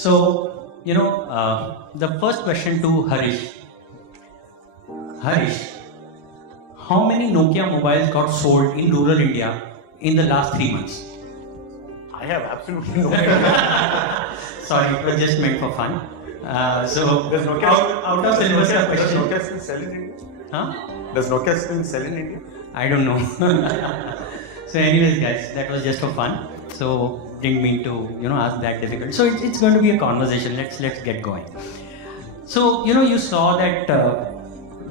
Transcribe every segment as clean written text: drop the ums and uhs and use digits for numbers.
So, the first question to Harish. Harish, how many Nokia mobiles got sold in rural India in the last 3 months? I have absolutely no idea. Sorry, it was just meant for fun. Does Nokia out of syllabus Does question. Nokia still sell in India? Huh? Does Nokia still sell in India? I don't know. So, anyways, guys, that was just for fun. So, didn't mean to, ask that difficult. So, it's going to be a conversation. Let's get going. So, you saw that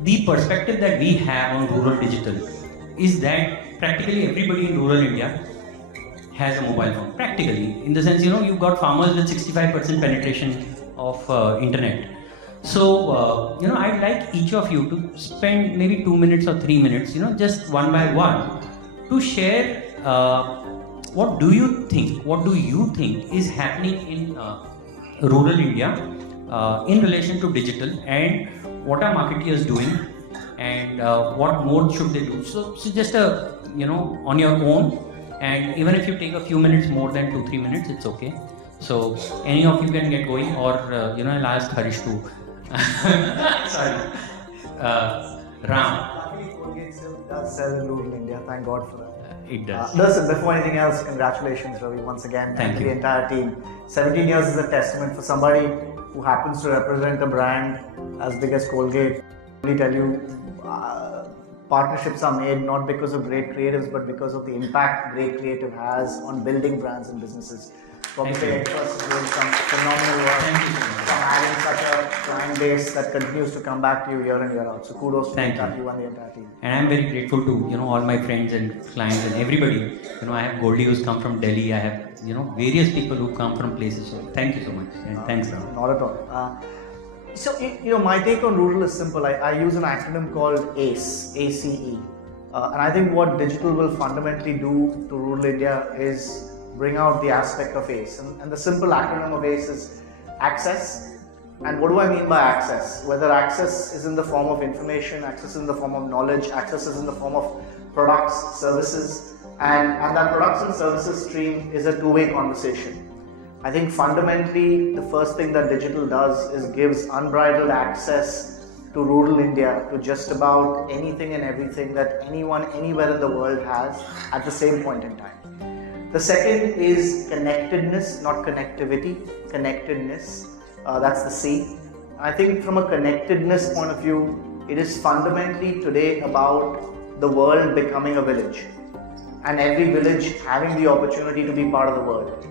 the perspective that we have on rural digital is that practically everybody in rural India has a mobile phone. Practically, in the sense, you've got farmers with 65% penetration of internet. So, I'd like each of you to spend maybe 2 minutes or 3 minutes, just one by one, to share what do you think is happening in rural India in relation to digital, and what are marketeers doing, and what more should they do. So just on your own, and even if you take a few minutes more than 2-3 minutes, it's okay. So any of you can get going, or I'll ask Harish to. Sorry, Ram. Luckily, Colgate still does sell in rural India. Thank God for that. It does. Listen, before anything else, congratulations, Ravi, once again, Thank and to you. the entire team. 17 years is a testament for somebody who happens to represent a brand as big as Colgate. Let me tell you, partnerships are made not because of great creatives, but because of the impact great creative has on building brands and businesses. Thank you. First is doing some phenomenal work. Thank you so much. From having such a client base that continues to come back to you year in, year out. So kudos to Thank you you. and the entire team. And I'm very grateful to all my friends and clients and everybody. I have Goldie who's come from Delhi. I have various people who come from places. So thank you so much, and thanks, Ram. Not at all. So, my take on rural is simple. I use an acronym called ACE, ACE. And I think what digital will fundamentally do to rural India is bring out the aspect of ACE. And the simple acronym of ACE is access. And what do I mean by access? Whether access is in the form of information, access is in the form of knowledge, access is in the form of products, services, and that products and services stream is a two-way conversation. I think fundamentally the first thing that digital does is gives unbridled access to rural India to just about anything and everything that anyone anywhere in the world has at the same point in time. The second is connectedness, not connectivity, connectedness. That's the C. I think from a connectedness point of view, it is fundamentally today about the world becoming a village, and every village having the opportunity to be part of the world.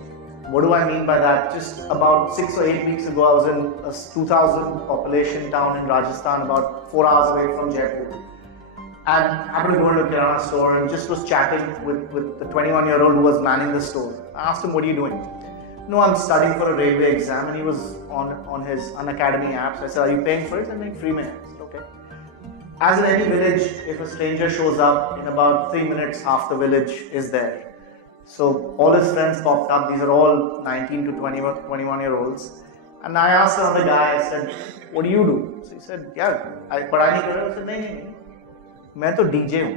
What do I mean by that? Just about 6 or 8 weeks ago, I was in a 2,000 population town in Rajasthan, about 4 hours away from Jaipur. And I happened to go into a kirana store and just was chatting with the 21-year-old who was manning the store. I asked him, "What are you doing?" "No, I'm studying for a railway exam," and he was on his Unacademy app. So I said, "Are you paying for it?" "I'm paying free." I said, "Okay." As in any village, if a stranger shows up, in about 3 minutes, half the village is there. So all his friends popped up. These are all 19 to 21-year-olds. And I asked another guy, I said, "What do you do?" So he said, "Yeah, but I need to." I said, "No. मैं तो DJ हूँ."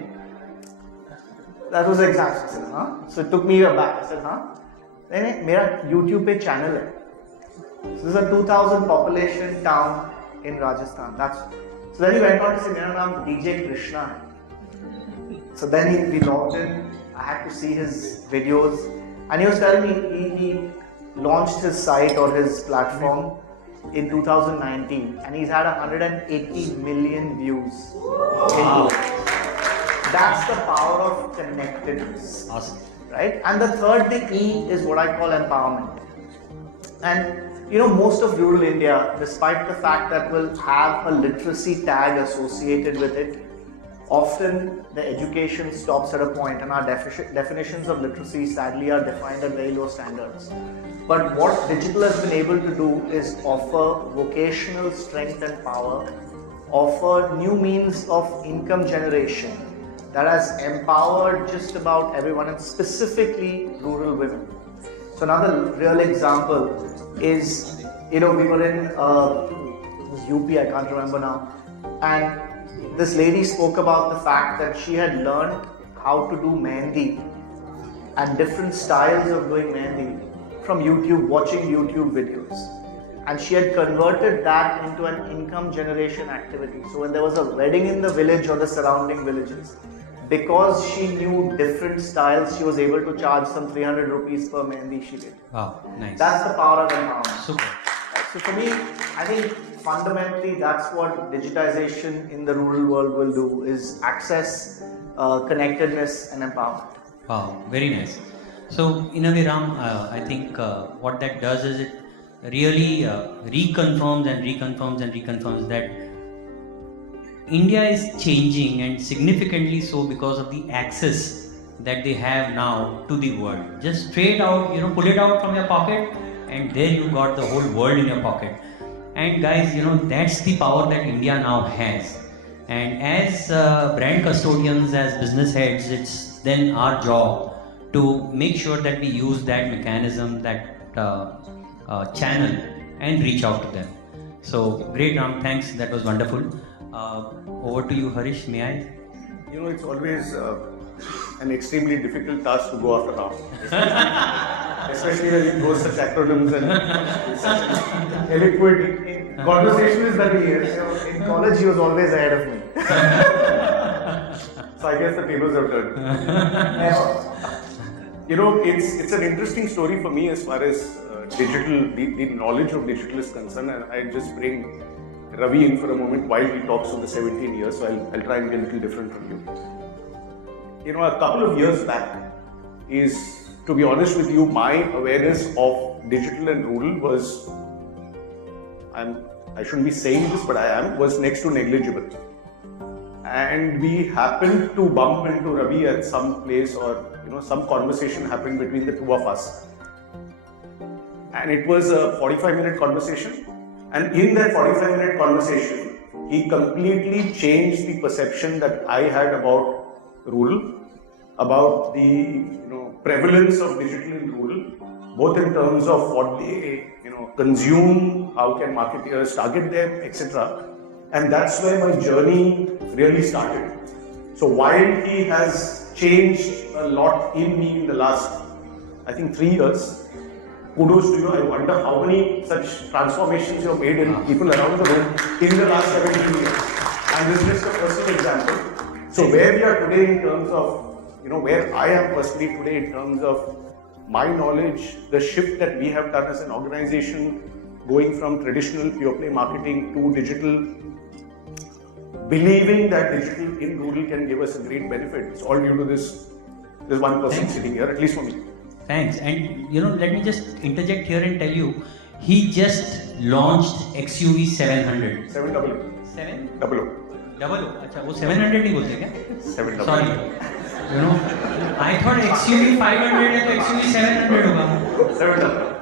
That was the exact. I said, "Huh?" So it took me aback. I said, "Huh?" नहीं, मेरा YouTube पे channel है. So this is a 2,000 population town in Rajasthan. So then he went on to say, "मेरा नाम DJ Krishna है." So then we logged in. I had to see his videos, and he was telling me he launched his site or his platform in 2019, and he's had 180 million views. Wow. That's the power of connectedness. Awesome. Right? And the third, the E, is what I call empowerment. And most of rural India, despite the fact that will have a literacy tag associated with it, often the education stops at a point, and our definitions of literacy sadly are defined at very low standards. But what digital has been able to do is offer vocational strength and power, offer new means of income generation that has empowered just about everyone, and specifically rural women. So another real example is, we were in UP, I can't remember now, and this lady spoke about the fact that she had learned how to do mehndi and different styles of doing mehndi from YouTube, watching YouTube videos. And she had converted that into an income generation activity. So when there was a wedding in the village or the surrounding villages, because she knew different styles, she was able to charge some 300 rupees per mehendi she did. Wow, nice. That's the power of empowerment. Super. So for me, I think fundamentally that's what digitization in the rural world will do, is access, connectedness and empowerment. Wow, very nice. So, in a way, Ram, I think what that does is it really reconfirms that India is changing, and significantly so, because of the access that they have now to the world. Just straight out, pull it out from your pocket, and there you got the whole world in your pocket. And guys, that's the power that India now has. And as brand custodians, as business heads, it's then our job to make sure that we use that mechanism, that channel, and reach out to them. So great, Ram, thanks, that was wonderful. Over to you, Harish, may I? It's always an extremely difficult task to go after Ram. Especially when he throws such acronyms and such eloquent conversations that he is. In college, he was always ahead of me. So I guess the tables have turned. It's an interesting story for me as far as digital, the knowledge of digital is concerned, and I just bring Ravi in for a moment while he talks of the 17 years, so I'll try and be a little different from you. A couple of years back is, to be honest with you, my awareness of digital and rural was, I shouldn't be saying this, but was next to negligible. And we happened to bump into Ravi at some place, or some conversation happened between the two of us. And it was a 45-minute conversation. And in that 45-minute conversation, he completely changed the perception that I had about rural, about the prevalence of digital in rural, both in terms of what they consume, how can marketers target them, etc. And that's where my journey really started. So while he has changed a lot in me in the last, I think, 3 years, kudos to you. I wonder how many such transformations you have made in people around the world in the last 17 years. And this is just a personal example. So where we are today in terms of, where I am personally today in terms of my knowledge, the shift that we have done as an organization, going from traditional pure play marketing to digital, believing that digital in rural can give us a great benefit. It's all due to this one person sitting here, at least for me. Thanks. And let me just interject here and tell you, he just launched XUV 700. 700. 700? 00. अच्छा वो 700 नहीं बोलते क्या? 700. Sorry. I thought XUV 500 है तो XUV 700 होगा. 700.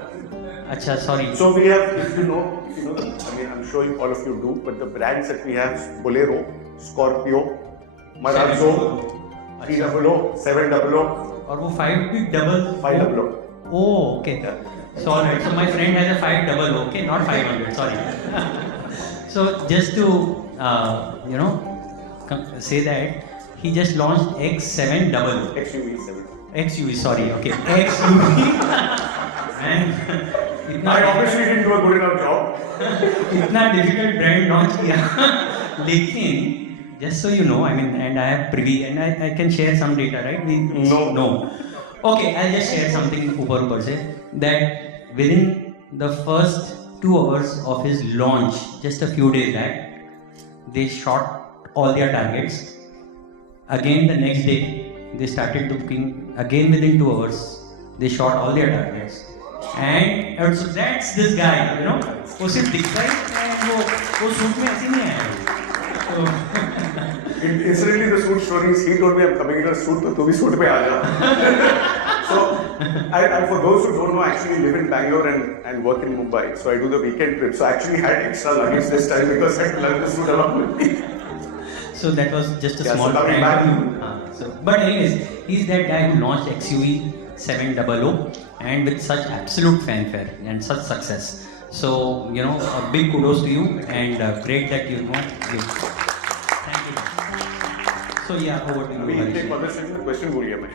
अच्छा, sorry. So we have, if you know, I mean, I'm sure all of you do, but the brands that we have: Bolero, Scorpio, Marazzo, 300, 700. और वो 5 भी double. 500. Oh, okay. Yeah. So alright. So my friend has a 500. Okay, not 500. Sorry. So just to say that he just launched X700. XUV 7. XUV, sorry. Okay, XUV. And I obviously didn't do a good enough job. इतना difficult brand launch किया, लेकिन just so you know, I mean, and I have privy, and I can share some data, right? No. Okay, I'll just share something ऊपर से, that within the first 2 hours of his launch, just a few days back, they shot all their targets. Again, the next day, they started booking. Again, within 2 hours, they shot all their targets. And so that's this guy, वो सिर्फ दिखता है, वो suit में ऐसे नहीं आया. Incidentally, the suit stories, he told me I'm coming in a suit, तो तू भी suit में आ जा. So, I for those who don't know, I actually live in Bangalore and work in Mumbai. So I do the weekend trip. So I actually had extra luggage this time because I had lugged the suit along with me. So that was just a Yeah, small so coming prank. But anyways, he's that guy who launched XUV 700 and with such absolute fanfare and such success. So, a big kudos to you, and great that you. Thank you. So yeah, over to you. अभी Harish. एक conversation में question भूल गया मैं.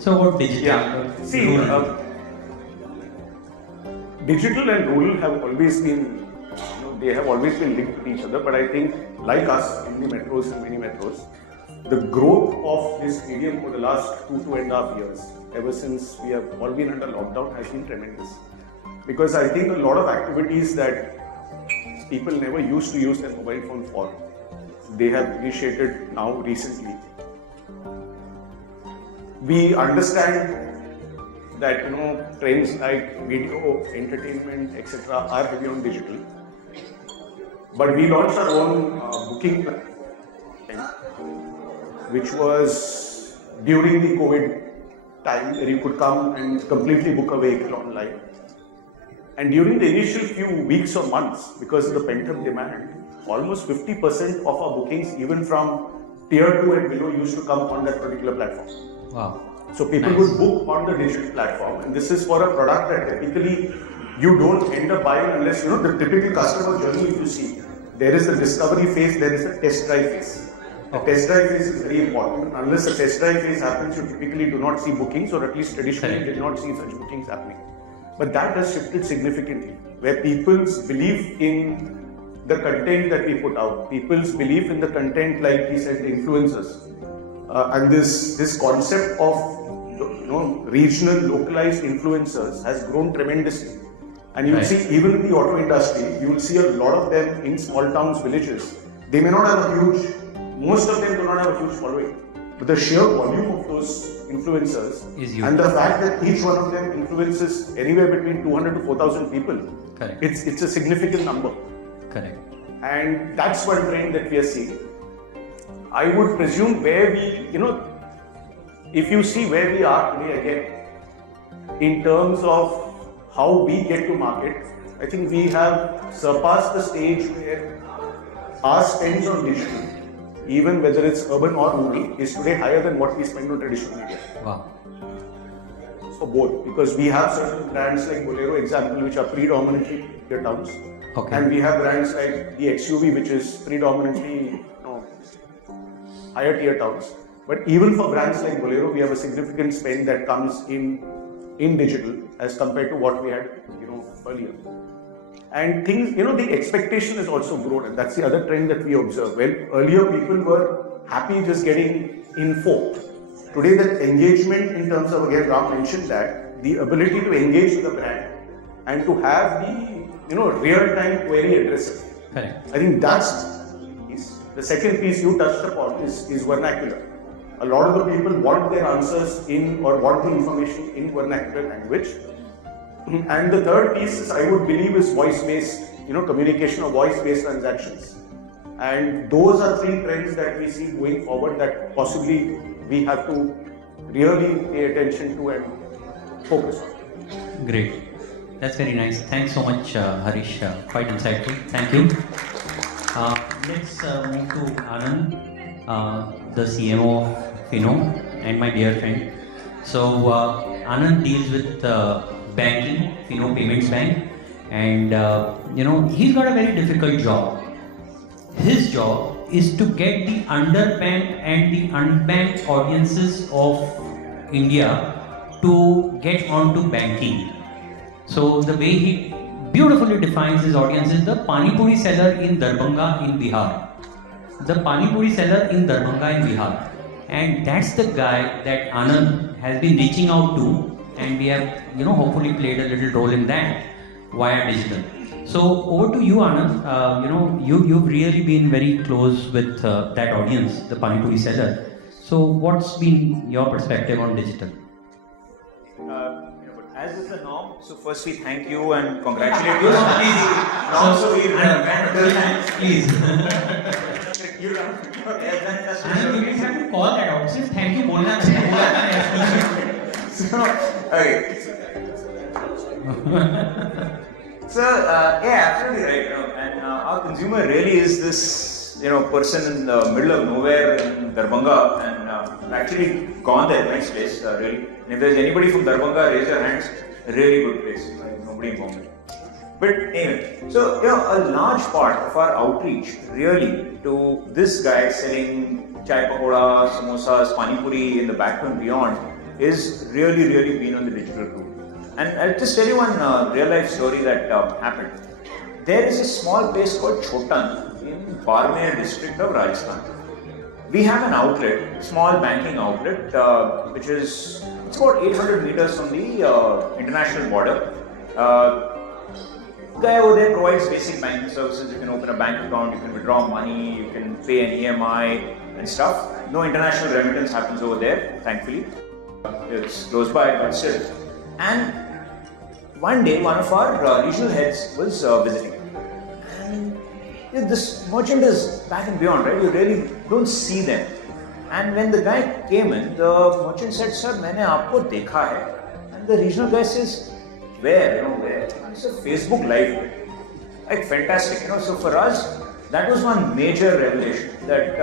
So about digital. Yeah. See, rural. digital and rural have always been, they have always been linked with each other. But I think, like us in the metros and mini metros, the growth of this medium for the last 2.5 years, ever since we have all been under lockdown, has been tremendous. Because I think a lot of activities that people never used to use their mobile phone for, they have initiated now recently. We understand that trends like video, entertainment, etc. are heavy on digital. But we launched our own booking platform, which was during the COVID time, where you could come and completely book a vehicle online. And during the initial few weeks or months, because of the pent-up demand, almost 50% of our bookings, even from tier 2 and below, used to come on that particular platform. Wow. So people Nice. would book on the digital platform, and this is for a product that typically you don't end up buying unless the typical customer journey. If you see, there is the discovery phase, there is the test drive phase. The test drive phase is very important. Unless the test drive phase happens, you typically do not see bookings, or at least traditionally Correct. did not see such bookings happening. But that has shifted significantly, where people's belief in the content that we put out, people's belief in the content, like we said, the influencers, and this concept of regional, localized influencers has grown tremendously. And you'll Right. see, even in the auto industry, you'll see a lot of them in small towns, villages. They may not have a huge, most of them do not have a huge following, but the sheer volume of those influencers Is huge. and the fact that each one of them influences anywhere between 200 to 4,000 people, Correct. it's a significant number. Correct. And that's one trend that we are seeing. I would presume where we, if you see where we are today again, in terms of how we get to market, I think we have surpassed the stage where our spends on digital, even whether it's urban or rural, is today higher than what we spend on traditional media. Wow. For both, because we have certain brands like Bolero, example, which are predominantly tier towns. Okay. And we have brands like the XUV, which is predominantly higher tier towns. But even for brands like Bolero, we have a significant spend that comes in digital as compared to what we had earlier. And things, the expectation has also grown, and that's the other trend that we observe. Well, earlier people were happy just getting info. Today, that engagement in terms of, again, Ram mentioned that, the ability to engage with the brand and to have the real-time query addressing. Correct. I think that's the second piece you touched upon is vernacular. A lot of the people want their answers in, or want the information in vernacular language. And the third piece, I would believe, is voice-based, communication or voice-based transactions. And those are three trends that we see going forward that possibly we have to really pay attention to and focus on. Great. That's very nice. Thanks so much, Harish. Quite insightful. Thank you. Let's move to Anand, the CMO of Fino, and my dear friend. So Anand deals with banking, Fino Payments Bank, and he's got a very difficult job. His job is to get the underbanked and the unbanked audiences of India to get onto banking. So the way he beautifully defines his audience is the Pani Puri seller in Darbhanga in Bihar. The Pani Puri seller in Darbhanga in Bihar. And that's the guy that Anand has been reaching out to, and we have hopefully played a little role in that via digital. So over to you, Anand. You've really been very close with that audience, the Pani Puri seller. So what's been your perspective on digital? As is the norm, so firstly thank you and congratulate you. Please. You have to call that out. Since thank you, So yeah, absolutely right. And our consumer really is this person in the middle of nowhere in Darbhanga, and I've actually gone there. Nice place, really. And if there's anybody from Darbhanga, raise your hands. Really good place. Nobody in Bombay. But anyway, so a large part of our outreach really to this guy selling chai pakoda, samosas, pani puri in the back and beyond is really been on the digital route. And I'll just tell you one real life story that happened. There is a small place called Chotan in Barmer district of Rajasthan. We have an outlet, small banking outlet, which is it's about 800 meters from the international border. Guy over there provides basic banking services. You can open a bank account, you can withdraw money, you can pay an EMI and stuff. No international remittance happens over there, thankfully. It's close by, but still. And one day, one of our regional heads was visiting. And this merchant is back and beyond, right? You really don't see them. And when the guy came in, the merchant said, "Sir, मैंने आपको देखा है." And the regional guy says, "Where? Where?" And he said, "Facebook Live." Like fantastic, So for us, that was one major revelation that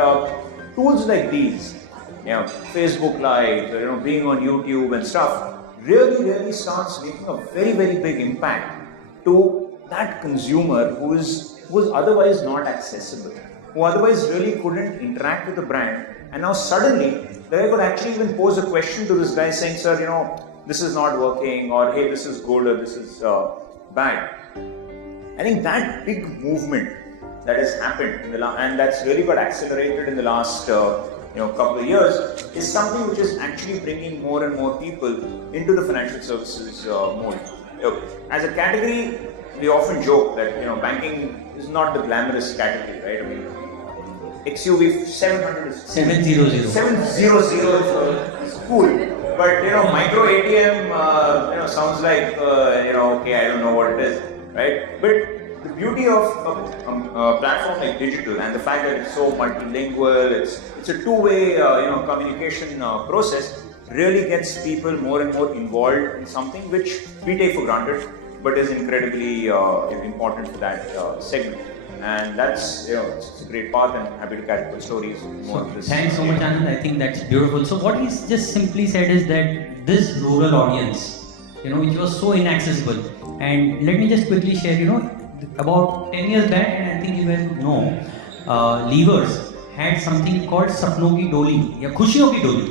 tools like these, Facebook Live, being on YouTube and stuff, really starts making a very big impact to that consumer who was otherwise not accessible, who otherwise really couldn't interact with the brand. And now suddenly, the guy could actually even pose a question to this guy saying, "Sir, this is not working," or "Hey, this is good," or "This is bad." I think that big movement that has happened and that's really got accelerated in the last couple of years is something which is actually bringing more and more people into the financial services mold. As a category, we often joke that banking is not the glamorous category, right? I mean, XUV 700 is 700. 700 is cool, but micro ATM sounds like okay, I don't know what it is, right? But the beauty of a platform like digital and the fact that it's so multilingual, it's a two-way communication process, really gets people more and more involved in something which we take for granted, but is incredibly important for that segment. And that's it's a great path, and happy to catch the stories more of this. Thanks so much, Anand. I think that's beautiful. So what he's just simply said is that this rural audience, which was so inaccessible, and let me just quickly share, about 10 years back, and I think you guys would know, Levers had something called Sapno Ki Doli, या खुशियों की डोली.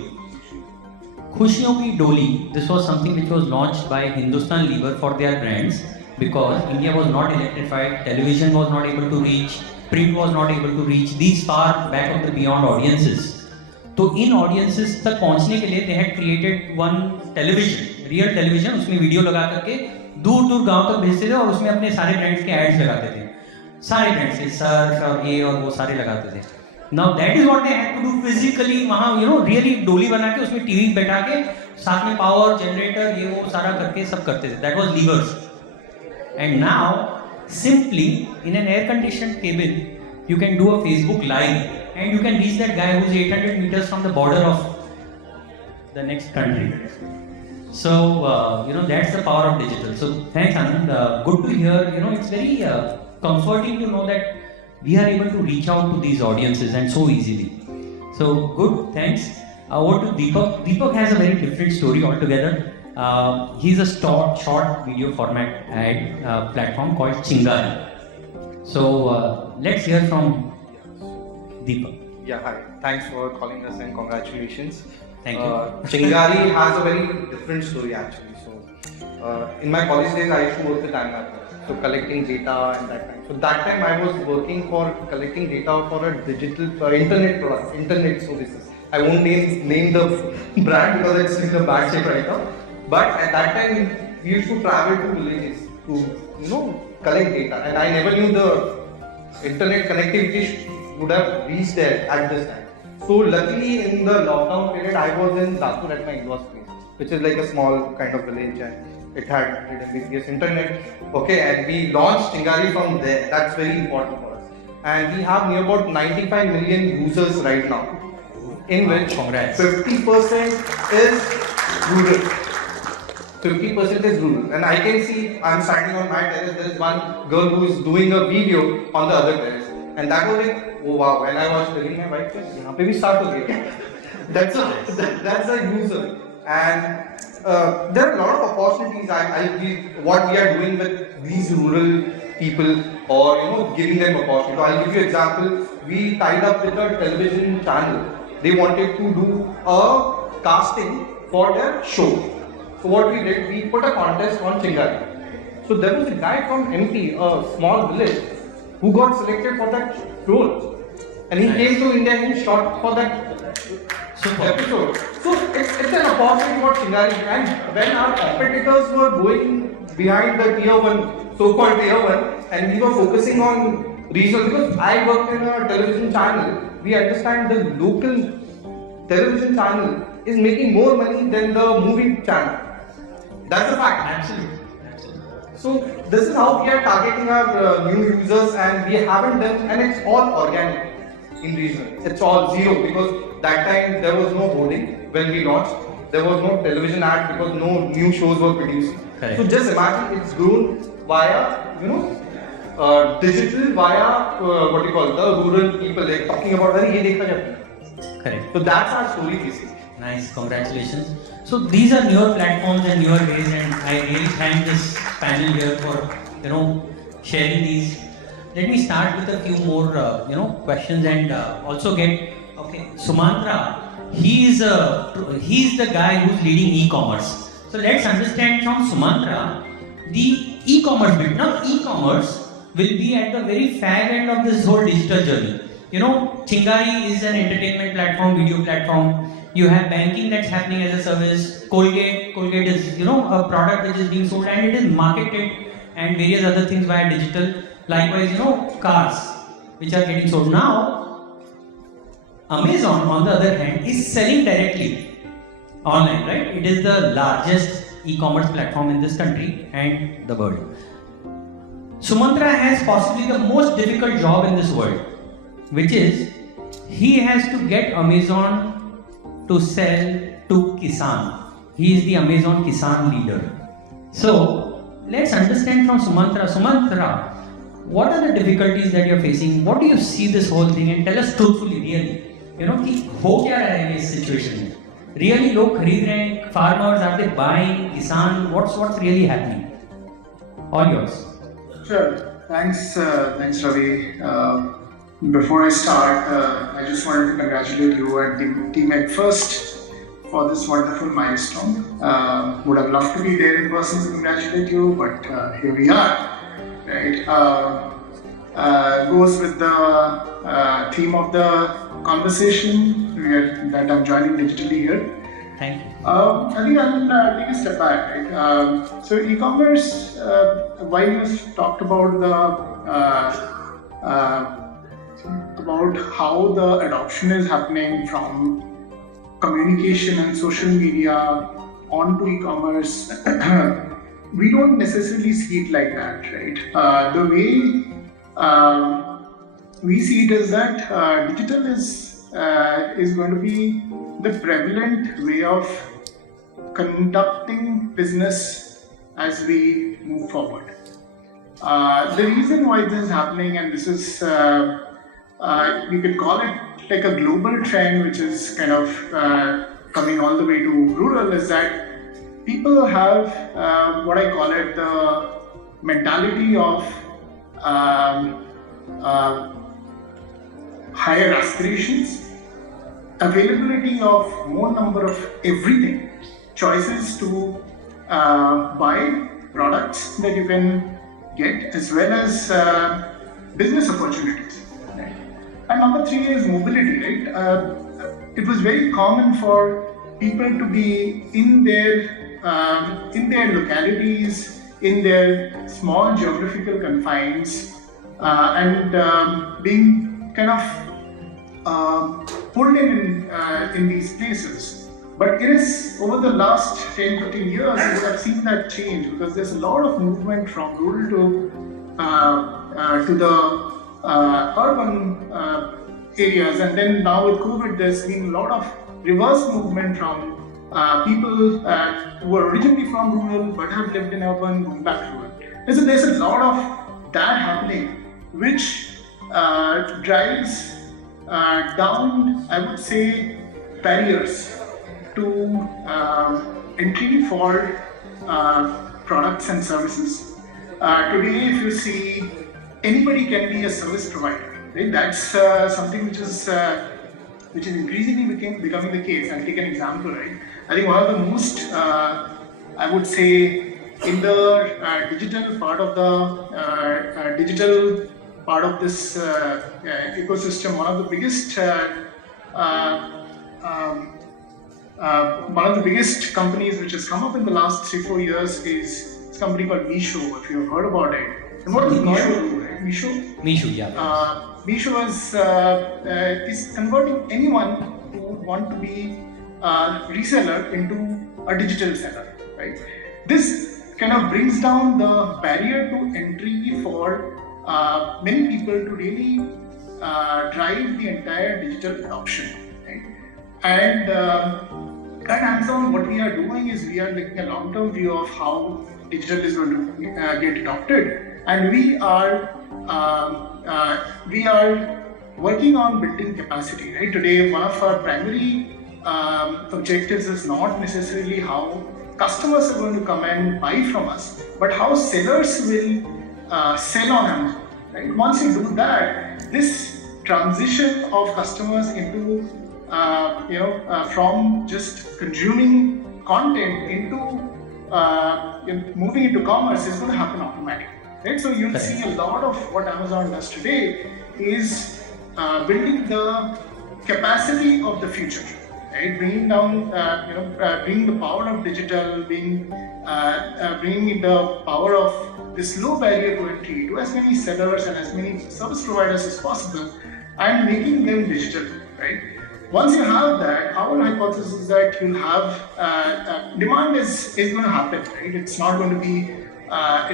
खुशियों की डोली. This was something which was launched by Hindustan Lever for their brands, because India was not electrified, television was not able to reach, print was not able to reach these far back of the beyond audiences. तो इन audiences तक पहुंचने के लिए they had created one television, real television, उसमें video लगा करके दूर गांव तक भेजते थे और उसमें अपने सारे ब्रांड्स के एड्स लगाते थे, सारे ब्रांड्स के सर्फ और ये और वो सारे लगाते थे. Now that is what they had to do physically, वहां रियली डोली बना के उसमें टीवी बैठा के साथ में पावर जनरेटर ये वो सारा करके सब करते थे. That was levers. And now, simply in an air-conditioned cabin, you can do a Facebook Live, and you can reach that guy who's 800 meters from the border of the next country. So that's the power of digital. So thanks, Anand. Good to hear. It's very comforting to know that we are able to reach out to these audiences and so easily. So good. Thanks. Over to Deepak. Deepak has a very different story altogether. He's a short video format ad platform called Chingari. So let's hear from Deepak. Yeah, hi. Thanks for calling us and congratulations. Thank you. Chingari has a very different story actually. So in my college days, I used to work with Amazon, so collecting data and that time. So that time I was working for collecting data for a digital internet product, internet services. I won't name the brand because it's in the bad shape right now. But at that time, we used to travel to villages to, collect data, and I never knew the internet connectivity would have reached there at this time. So luckily, in the lockdown period, I was in Datur at my in-laws place, which is like a small kind of village, and it had Mbps internet. Okay, and we launched Chingari from there. That's very important for us, and we have near about 95 million users right now, in which 50% is rural. 50% is rural, and I can see I'm standing on my terrace. There is one girl who is doing a video on the other terrace, and that was like, oh wow! When I was telling my wife, "यहाँ पे भी start हो गया." That's a user, and there are a lot of opportunities. What we are doing with these rural people, or giving them opportunity. So I'll give you an example. We tied up with a television channel. They wanted to do a casting for their show. So what we did, we put a contest on Chingari. So there was a guy from MP, a small village, who got selected for that role. And he came to India and shot for that episode. So it's an opportunity for Chingari. And when our competitors were going behind the tier 1, so-called tier 1, and we were focusing on regional, because I worked in a television channel, we understand the local television channel is making more money than the movie channel. That's a fact. Absolutely. So this is how we are targeting our new users, and we haven't done, and it's all organic in regional. It's all zero, because that time there was no hoarding when we launched. There was no television ad because no new shows were produced. Correct. So just imagine it's grown via, digital, via what you call the rural people, like talking about ye dekha jab. Correct. So that's our story basically. Nice, congratulations. So these are newer platforms and newer ways, and I really thank this panel here for sharing these. Let me start with a few more questions and also get Sumantra. He's the guy who's leading e-commerce. So let's understand from Sumantra the e-commerce bit. Now e-commerce will be at the very fag end of this whole digital journey. Chingari is an entertainment platform, video platform. You have banking that's happening as a service. Colgate is a product which is being sold and it is marketed, and various other things via digital. Likewise, cars which are getting sold now. Amazon, on the other hand, is selling directly online, right? It is the largest e-commerce platform in this country and the world. Sumantra has possibly the most difficult job in this world, which is he has to get Amazon to sell to Kisan. He is the Amazon Kisan leader. So let's understand from Sumantra. Sumantra, what are the difficulties that you're facing? What do you see this whole thing? And tell us truthfully, really. कि हो क्या रहा है इस situation में? Really, लोग खरीद रहे हैं, farmers, are they buying, Kisan, what's really happening? All yours. Sure. Thanks, Ravi. Before I start, I just wanted to congratulate you and Team MedFirst for this wonderful milestone. Would have loved to be there in person to congratulate you, but here we are. Right? Goes with the theme of the conversation that I'm joining digitally here. Thank you. I think I'll take a step back. Right? So e-commerce, while you talked about about how the adoption is happening from communication and social media onto e-commerce, we don't necessarily see it like that, right? The way we see it is that digital is going to be the prevalent way of conducting business as we move forward. The reason why this is happening, and this is we could call it like a global trend, which is kind of coming all the way to rural, is that people have what I call it the mentality of higher aspirations, availability of more number of everything, choices to buy products that you can get, as well as business opportunities. Right? And number 3 is mobility. Right? It was very common for people to be in their localities, in their small geographical confines, and being kind of pulled in these places. But it is over the last 10-15 years we have seen that change, because there's a lot of movement from rural to the urban areas, and then now with COVID there's been a lot of reverse movement from people who were originally from rural but have lived in urban going back to rural. There's a lot of that happening, which drives down, I would say, barriers to entry for products and services. Today, if you see, anybody can be a service provider. Right? That's something which is increasingly becoming the case. I'll take an example. Right? I think one of the most, I would say, in the digital part of the digital part of this ecosystem, one of the biggest one of the biggest companies which has come up in the last 3-4 years is this company called Meesho, if you've heard about it. And what does Meesho do, right? Meesho, yeah. Meesho is converting anyone who would want to be a reseller into a digital seller, right? This kind of brings down the barrier to entry for many people to really drive the entire digital adoption, right? And at Amazon, what we are doing is we are taking a long-term view of how digital is going to get adopted, and we are working on building capacity. Right today, one of our primary objectives is not necessarily how customers are going to come and buy from us, but how sellers will sell on Amazon. Right? Once you do that, this transition of customers into from just consuming content into moving into commerce is going to happen automatically. Right? So you'll see a lot of what Amazon does today is building the capacity of the future, right? Bringing down, bringing the power of digital, bringing in the power of this low barrier to entry to as many sellers and as many service providers as possible, and making them digital, right? Once you have that, our hypothesis is that you'll have demand is going to happen, right? It's not going to be. Demand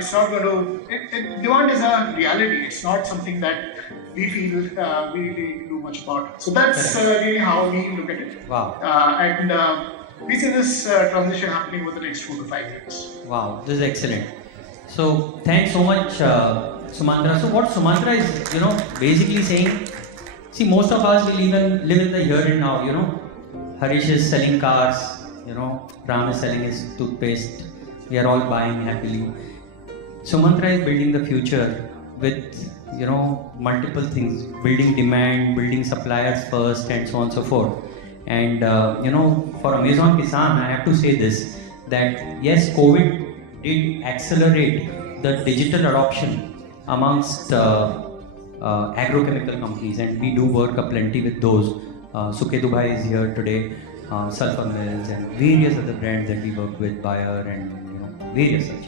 is a reality. It's not something that we feel we really need to do much about. So that's really how we look at it. Wow. And we see this transition happening over the next 4 to 5 years. Wow, this is excellent. So thanks so much, Sumantra. So what Sumantra is, basically saying, see, most of us will even live in the here and now. Harish is selling cars. Ram is selling his toothpaste. We are all buying happily. Sumantra is building the future with multiple things, building demand, building suppliers first, and so on and so forth. And for Amazon Kisan, I have to say this, that yes, COVID did accelerate the digital adoption amongst agrochemical companies, and we do work plenty with those. Suketu Bhai is here today, Sulphur Mills, and various other brands that we work with, Bayer and various such.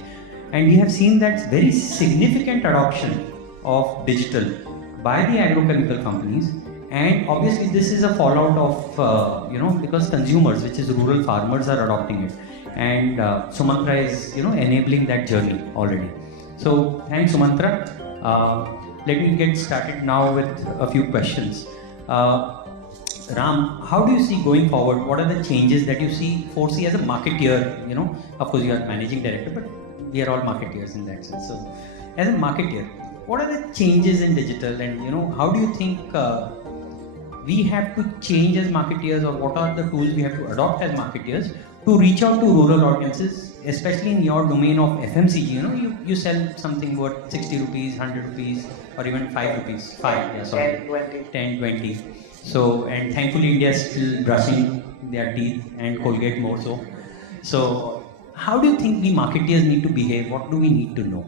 And we have seen that very significant adoption of digital by the agrochemical companies, and obviously this is a fallout of because consumers, which is rural farmers, are adopting it, and Sumantra is enabling that journey already. So thanks, Sumantra. Let me get started now with a few questions. Ram, how do you see going forward? What are the changes that you foresee as a marketeer? Of course you are managing director, but we are all marketeers in that sense. So as a marketeer, what are the changes in digital, and how do you think we have to change as marketeers, or what are the tools we have to adopt as marketeers to reach out to rural audiences, especially in your domain of FMCG? You sell something worth 60 rupees, 100 rupees, or even 5 rupees. 10, 20. So, and thankfully India is still brushing their teeth and Colgate more so. So, how do you think we marketeers need to behave? What do we need to know?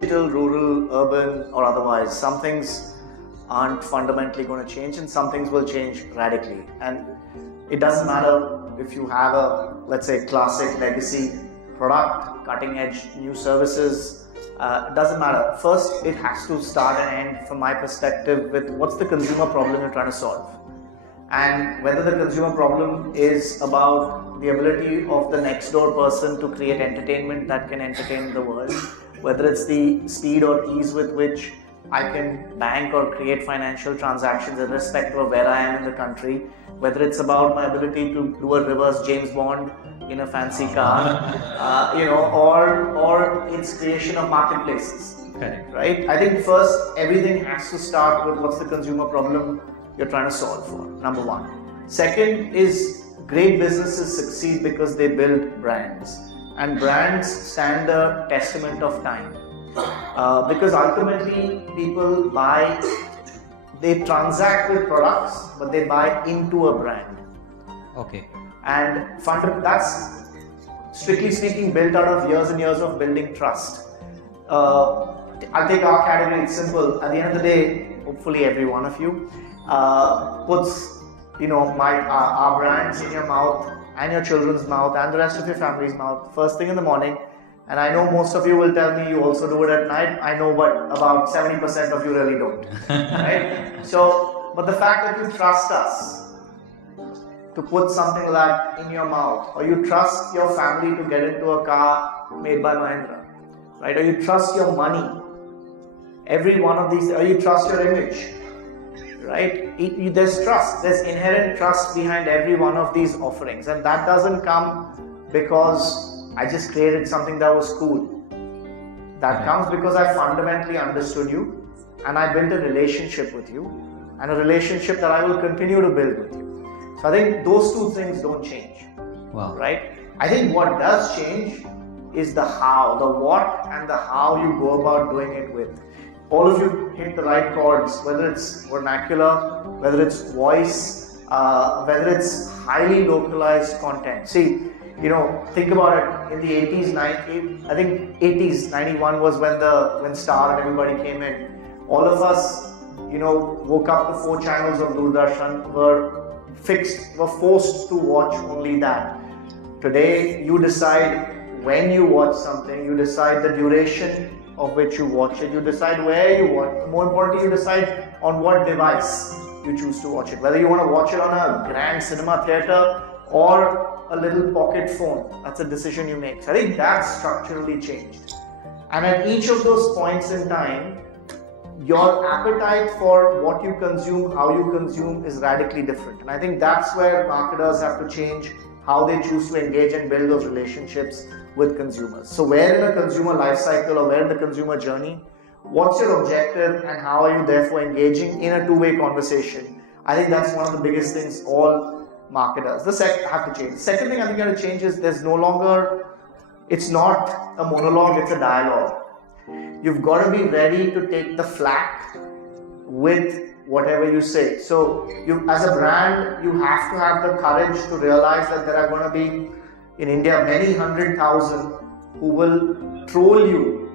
Digital, rural, urban, or otherwise, some things aren't fundamentally going to change, and some things will change radically. And it doesn't matter if you have a, let's say, classic legacy product, cutting edge new services. It doesn't matter. First, it has to start and end, from my perspective, with what's the consumer problem you're trying to solve. And whether the consumer problem is about the ability of the next door person to create entertainment that can entertain the world, whether it's the speed or ease with which I can bank or create financial transactions irrespective of where I am in the country, whether it's about my ability to do a reverse James Bond in a fancy car, or its creation of marketplaces. Correct. Right? I think first, everything has to start with what's the consumer problem you're trying to solve for, number one. Second is, great businesses succeed because they build brands, and brands stand the testament of time. Because ultimately people buy, they transact with products, but they buy into a brand. Okay. And that's strictly speaking built out of years and years of building trust. I'll take our category, it's simple. At the end of the day, hopefully every one of you puts, our brands in your mouth and your children's mouth and the rest of your family's mouth first thing in the morning. And I know most of you will tell me you also do it at night. I know, but about 70% of you really don't. Right? So, but the fact that you trust us to put something like that in your mouth, or you trust your family to get into a car made by Mahindra, right? Or you trust your money, every one of these, or you trust your image, right? There's trust, there's inherent trust behind every one of these offerings, and that doesn't come because I just created something that was cool. That comes because I fundamentally understood you and I built a relationship with you, and a relationship that I will continue to build with you. So I think those two things don't change. Wow. Right? I think what does change is the how, the what and the how you go about doing it with. All of you hit the right chords, whether it's vernacular, whether it's voice, whether it's highly localized content. See, think about it, in the 80s, 90s, I think 80s, 91 was when Star and everybody came in. All of us, woke up to 4 channels of Doordarshan, were forced to watch only that. Today, you decide when you watch something, you decide the duration of which you watch it, you decide where you watch, more importantly, you decide on what device you choose to watch it. Whether you want to watch it on a grand cinema theater or a little pocket phone, that's a decision you make. So I think that's structurally changed. And at each of those points in time, your appetite for what you consume, how you consume is radically different. And I think that's where marketers have to change how they choose to engage and build those relationships with consumers. So where in a consumer life cycle or where in the consumer journey, what's your objective and how are you therefore engaging in a two-way conversation? I think that's one of the biggest things all marketers have to change. The second thing I think you have to change is it's not a monologue, it's a dialogue. You've got to be ready to take the flak with whatever you say. So as a brand, you have to have the courage to realize that there are going to be in India many 100,000 who will troll you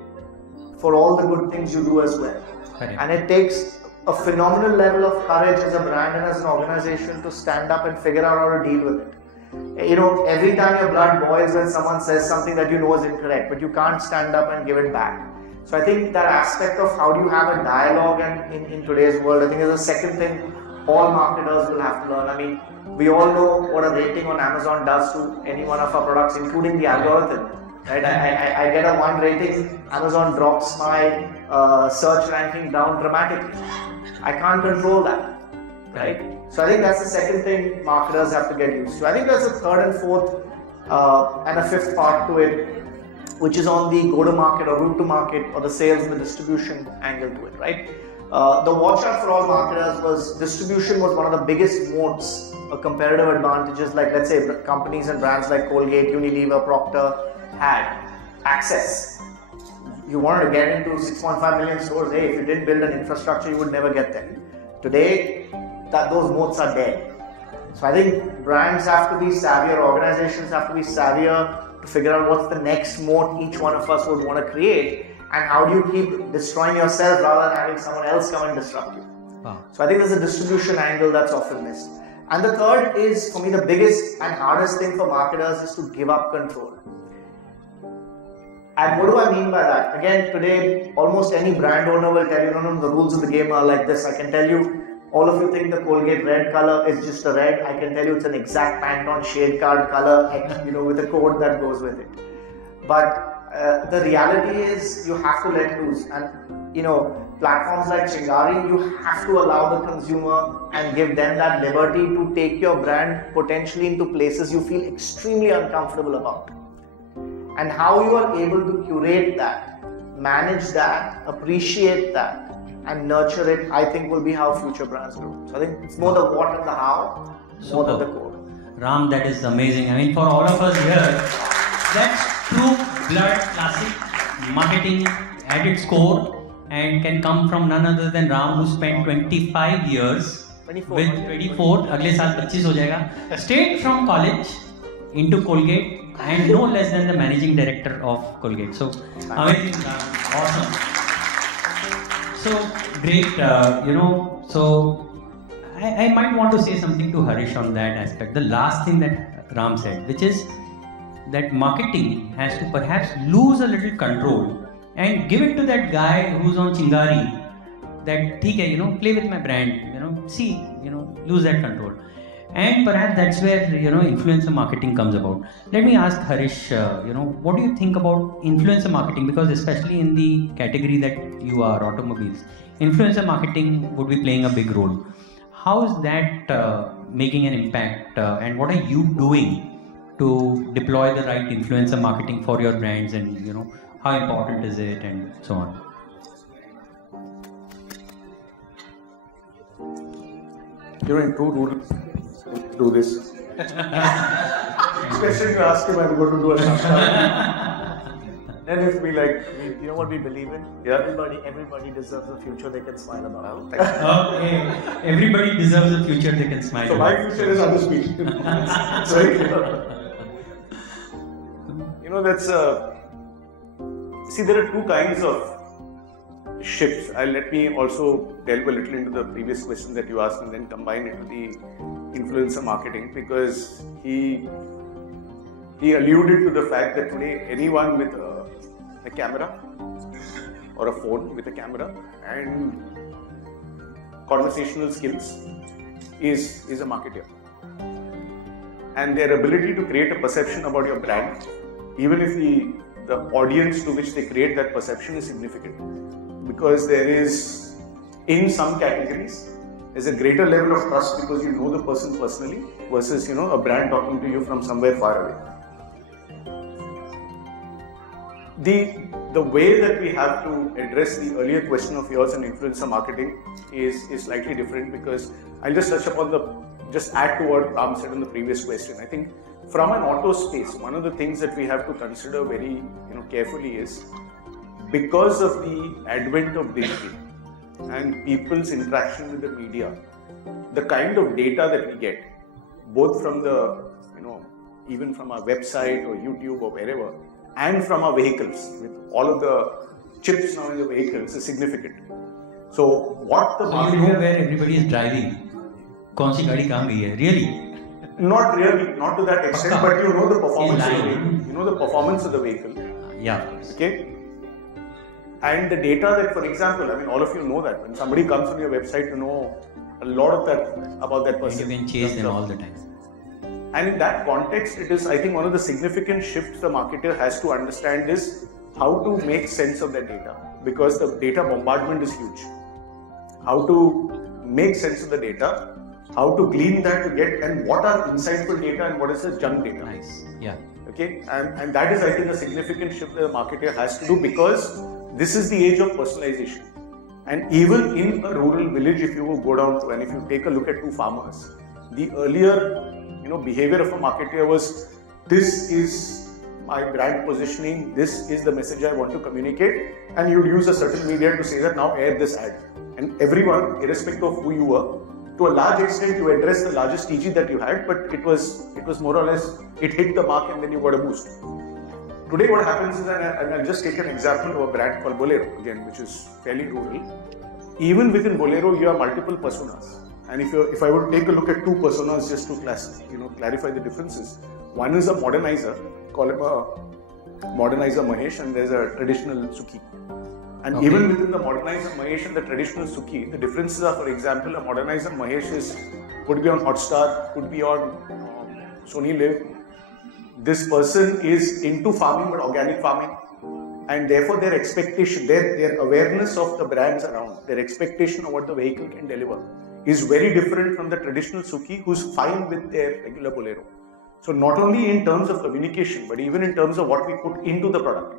for all the good things you do as well. Correct. And it takes a phenomenal level of courage as a brand and as an organization to stand up and figure out how to deal with it. Every time your blood boils when someone says something that you know is incorrect, but you can't stand up and give it back. So I think that aspect of how do you have a dialogue and in today's world, I think is the second thing all marketers will have to learn. I mean, we all know what a rating on Amazon does to any one of our products, including the algorithm. Right? I get a 1 rating, Amazon drops my search ranking down dramatically. I can't control that. Right? So I think that's the second thing marketers have to get used to. I think there's a third and fourth and a fifth part to it, which is on the go-to-market or route-to-market or the sales and the distribution angle to it, right? The watch out for all marketers was distribution was one of the biggest moats or competitive advantages, like let's say companies and brands like Colgate, Unilever, Procter had access. You wanted to get into 6.5 million stores, if you didn't build an infrastructure, you would never get there. Today, those moats are dead. So I think brands have to be savvier, organizations have to be savvier to figure out what's the next moat each one of us would want to create, and how do you keep destroying yourself rather than having someone else come and disrupt you. Wow. So I think there's a distribution angle that's often missed. And the third is, for me, the biggest and hardest thing for marketers is to give up control. And what do I mean by that? Again, today, almost any brand owner will tell you, no, the rules of the game are like this. I can tell you, all of you think the Colgate red color is just a red. I can tell you it's an exact Pantone shade card color, with a code that goes with it. But the reality is you have to let loose. And, platforms like Chingari, you have to allow the consumer and give them that liberty to take your brand potentially into places you feel extremely uncomfortable about. And how you are able to curate that, manage that, appreciate that, and nurture it, I think will be how future brands do. So I think it's more the what and the how, more than the code. Ram, that is amazing. I mean, for all of us here, that's true blood classic marketing at its core and can come from none other than Ram, who spent 25 years 24. with 24 अगले साल 25 हो जाएगा. Straight from college into Colgate and no less than the managing director of Colgate. So amazing, awesome. So great, So I might want to say something to Harish on that aspect. The last thing that Ram said, which is that marketing has to perhaps lose a little control and give it to that guy who's on Chingari. That ठीक है, play with my brand, see, lose that control. And perhaps that's where, influencer marketing comes about. Let me ask Harish, what do you think about influencer marketing? Because especially in the category that you are, automobiles, influencer marketing would be playing a big role. How is that making an impact and what are you doing to deploy the right influencer marketing for your brands and, how important is it and so on? In two rules, do this. Especially if you ask him, I'm going to do a Shastra. And if we like, You know what we believe in? Yeah. Everybody deserves a future they can smile about. Okay, everybody deserves a future they can smile so about. my future is under speed. It's very clear. That's see, there are two kinds of shifts. Let me also delve a little into the previous question that you asked and then combine it with the influencer marketing, because he alluded to the fact that today anyone with a camera or a phone with a camera and conversational skills is a marketer, and their ability to create a perception about your brand, even if the audience to which they create that perception is significant, because there is, in some categories, there's a greater level of trust because you know the person personally versus a brand talking to you from somewhere far away. The way that we have to address the earlier question of yours on influencer marketing is slightly different, because I'll just touch upon just add to what Ram said in the previous question. I think from an auto space, one of the things that we have to consider very carefully is, because of the advent of digital and people's interaction with the media, the kind of data that we get, both from even from our website or YouTube or wherever, and from our vehicles, with all of the chips now in the vehicles, is significant. So what the So you know where everybody is driving? कौन सी गाड़ी कहाँ गई है? Really? Not really, not to that extent, Pakka. but you know the performance of the He's vehicle. lying. You know the performance of the vehicle. Yeah, of course. Okay? And the data that, for example, all of you know that when somebody comes on your website, you know a lot of that about that And person. you can chase them all the time. And in that context, it is, I think, one of the significant shifts the marketer has to understand is how to make sense of that data, because the data bombardment is huge. How to make sense of the data, how to glean that to get, and what are insightful data and what is the junk data. Nice. Yeah. Okay, and that is, I think, a significant shift that the marketer has to do, because this is the age of personalization. And even in a rural village, if you go down to, and if you take a look at two farmers, the earlier behavior of a marketer was, this is my brand positioning, this is the message I want to communicate, and you'd use a certain media to say that now air this ad. And everyone, irrespective of who you were, to a large extent you addressed the largest TG that you had, but it was more or less, it hit the mark and then you got a boost. Today what happens is, and I'll just take an example of a brand called Bolero, again, which is fairly rural. Even within Bolero, you have multiple personas. And if I were to take a look at two personas just to clarify the differences, one is a modernizer, call him a modernizer Mahesh, and there's a traditional Suki. And Okay. even within the modernizer Mahesh and the traditional Suki, the differences are, for example, a modernizer Mahesh could be on Hotstar, could be on Sony Live. This person is into farming, but organic farming, and therefore their expectation, their awareness of the brands around, their expectation of what the vehicle can deliver, is very different from the traditional Suki, who's fine with their regular Bolero. So not only in terms of communication, but even in terms of what we put into the product.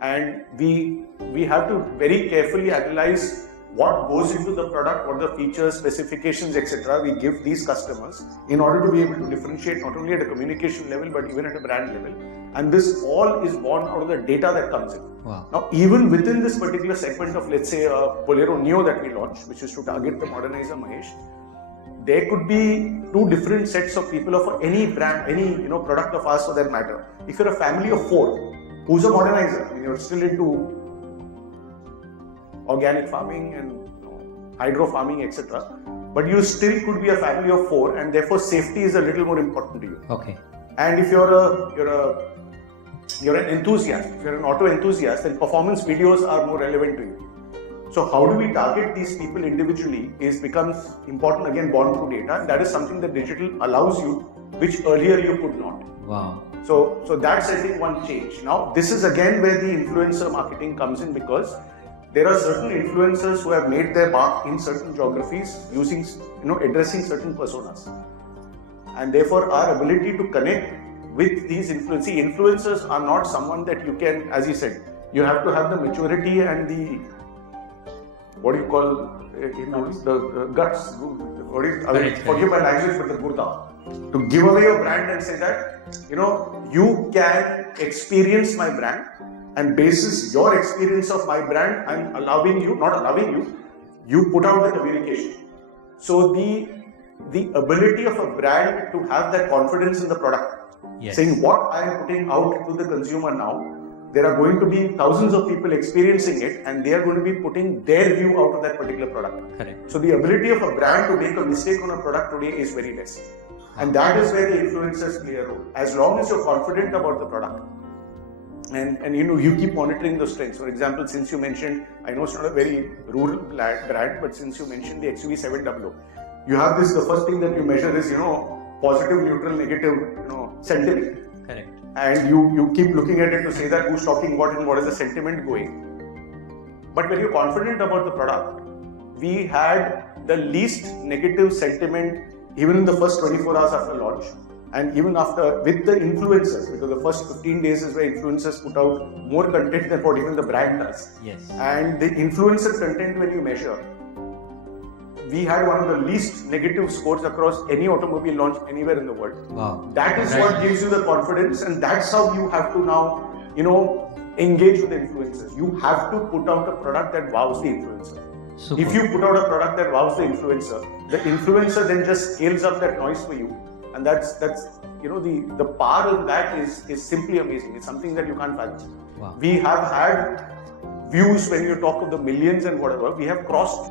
And we have to very carefully analyze what goes into the product, what the features, specifications, etc. we give these customers in order to be able to differentiate not only at a communication level, but even at a brand level. And this all is born out of the data that comes in. Wow. Now, even within this particular segment of, let's say, Bolero Neo that we launched, which is to target the modernizer Mahesh, there could be two different sets of people or for any brand, any product of ours for that matter. If you're a family of 4, who's a modernizer? I mean, you're still into organic farming and hydro farming, etc. But you still could be a family of 4, and therefore safety is a little more important to you. Okay. And if you're an enthusiast, if you're an auto enthusiast, then performance videos are more relevant to you. So how do we target these people individually becomes important, again, born through data. And that is something that digital allows you, which earlier you could not. Wow. So that's, I think, one change. Now, this is again where the influencer marketing comes in, because there are certain influencers who have made their mark in certain geographies using, addressing certain personas. And therefore, our ability to connect with these influencers are not someone that you can, as you said, you have to have the maturity and the, what do you call, the guts, forgive my language, but the gurda, to give away your brand and say that, you can experience my brand, and basis your experience of my brand, I'm allowing you, not allowing you, you put out the communication. So the ability of a brand to have that confidence in the product, yes, saying what I am putting out to the consumer now, there are going to be thousands of people experiencing it, and they are going to be putting their view out of that particular product. Correct. So the ability of a brand to make a mistake on a product today is very less. And that is where the influencers play a role. As long as you're confident about the product, and you keep monitoring those trends. For example, since you mentioned, I know it's not a very rural brand, but since you mentioned the XUV700, you have this, the first thing that you measure is, positive, neutral, negative, sentiment. Correct. And you keep looking at it to say that who's talking what and what is the sentiment going. But when you're confident about the product, we had the least negative sentiment even in the first 24 hours after launch, and even after with the influencers, because the first 15 days is where influencers put out more content than what even the brand does. Yes. And the influencer content, when you measure, we had one of the least negative scores across any automobile launch anywhere in the world. Wow. That is Right. what gives you the confidence, and that's how you have to now, engage with the influencers. You have to put out a product that wows the influencer. Super. If you put out a product that wows the influencer then just scales up that noise for you, and that's the power in that is simply amazing. It's something that you can't fathom. Wow. We have had views when you talk of the millions and whatever. We have crossed.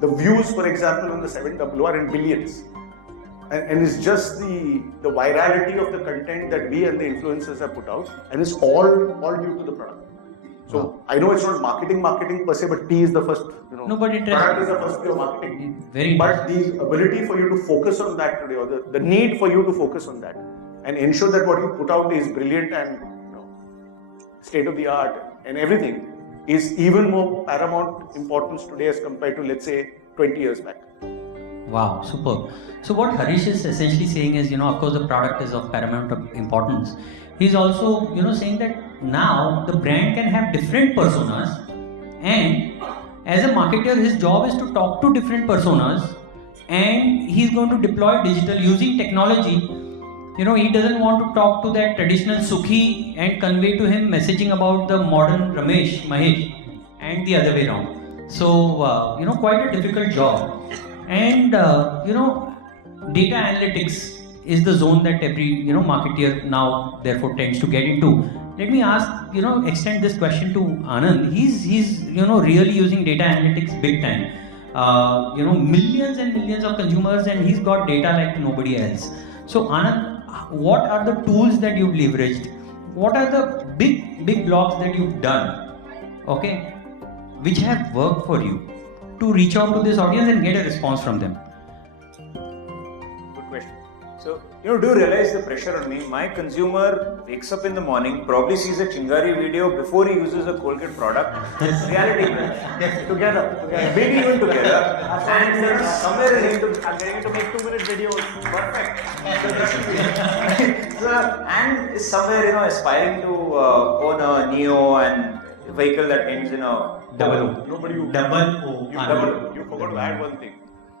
The views, for example, on the 700 are in billions. And it's just the virality of the content that we and the influencers have put out, and it's all due to the product. So I know it's not marketing per se, but T is the first, No, but interesting. product is the first pure marketing. Very But the ability for you to focus on that today, or the need for you to focus on that, and ensure that what you put out is brilliant and state of the art and everything, is even more paramount importance today as compared to, let's say, 20 years back. Wow, superb. So what Harish is essentially saying is, of course, the product is of paramount importance. He's also, saying that now the brand can have different personas, and as a marketer, his job is to talk to different personas, and he's going to deploy digital using technology. He doesn't want to talk to that traditional Sukhi and convey to him messaging about the modern Mahesh, and the other way around. So, quite a difficult job. And, data analytics is the zone that every, marketer now therefore tends to get into. Let me ask, extend this question to Anand. He's really using data analytics big time. Millions and millions of consumers, and he's got data like nobody else. So, Anand, what are the tools that you've leveraged? What are the big blocks that you've done, okay, which have worked for you to reach out to this audience and get a response from them? Good question. So, do you realize the pressure on me? My consumer wakes up in the morning, probably sees a Chingari video before he uses a Colgate product. Reality crunch. Together. Maybe even together. And somewhere in I'm getting to make 2-minute videos. perfect. And is somewhere, aspiring to own a Neo and a vehicle that ends in a Double O. Nobody you Anand. You forgot to add one thing.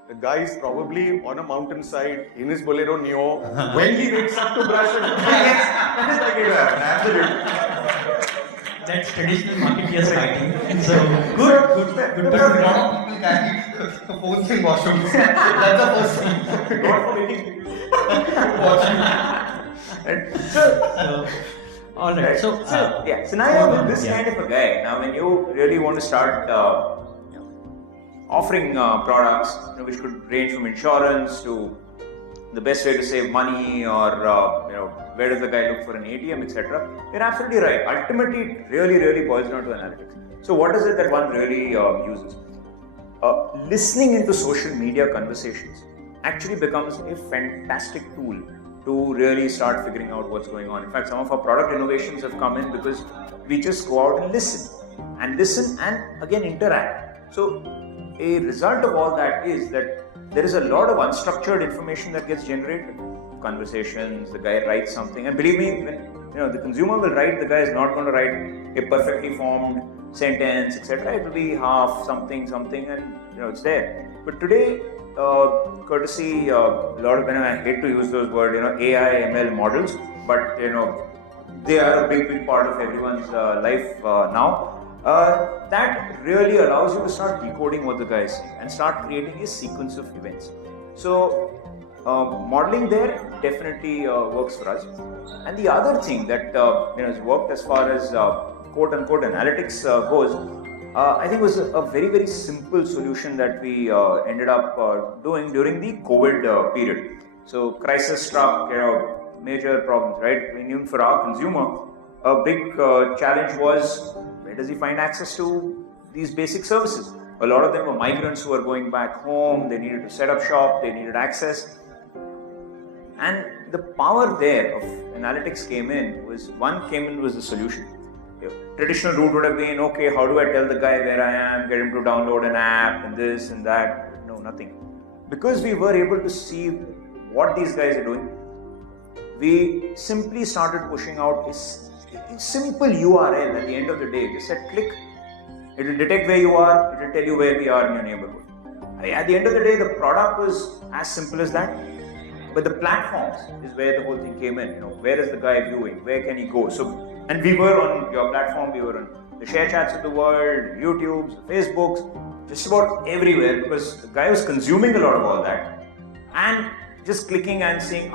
The guy is probably on a mountainside in his Bolero Neo when he wakes up to brush and That's traditional marketeers fighting. So good. A lot of people carry phones in washrooms. That's the first thing. Not for making All right. So, So now you have this kind of a guy. Now, when you really want to start offering products, which could range from insurance to the best way to save money, or where does the guy look for an ATM, etc. You're absolutely right. Ultimately, it really boils down to analytics. So, what is it that one really uses? Listening into social media conversations actually becomes a fantastic tool to really start figuring out what's going on. In fact, some of our product innovations have come in because we just go out and listen and again interact. So a result of all that is that there is a lot of unstructured information that gets generated. Conversations, the guy writes something, and believe me, when the consumer will write, the guy is not going to write a perfectly formed sentence, etc. It will be half something, and it's there. But today, courtesy a lot of, I hate to use those words, AI, ML models, but they are a big part of everyone's life now. That really allows you to start decoding what the guy is saying and start creating a sequence of events. So modeling there definitely works for us. And the other thing that has worked as far as quote unquote analytics goes, I think was a very simple solution that we ended up doing during the COVID period. So crisis struck, major problems, right? I mean, even for our consumer, a big challenge was, where does he find access to these basic services? A lot of them were migrants who were going back home. They needed to set up shop. They needed access. And the power there of analytics came in was the solution. Traditional route would have been, okay, how do I tell the guy where I am, get him to download an app and this and that? No, nothing. Because we were able to see what these guys are doing, we simply started pushing out a simple URL at the end of the day. Just said click, it will detect where you are, it will tell you where we are in your neighborhood. At the end of the day, the product was as simple as that. But the platforms is where the whole thing came in. Where is the guy viewing? Where can he go? And we were on your platform, we were on the ShareChats of the world, YouTubes, Facebooks, just about everywhere, because the guy was consuming a lot of all that and just clicking and saying,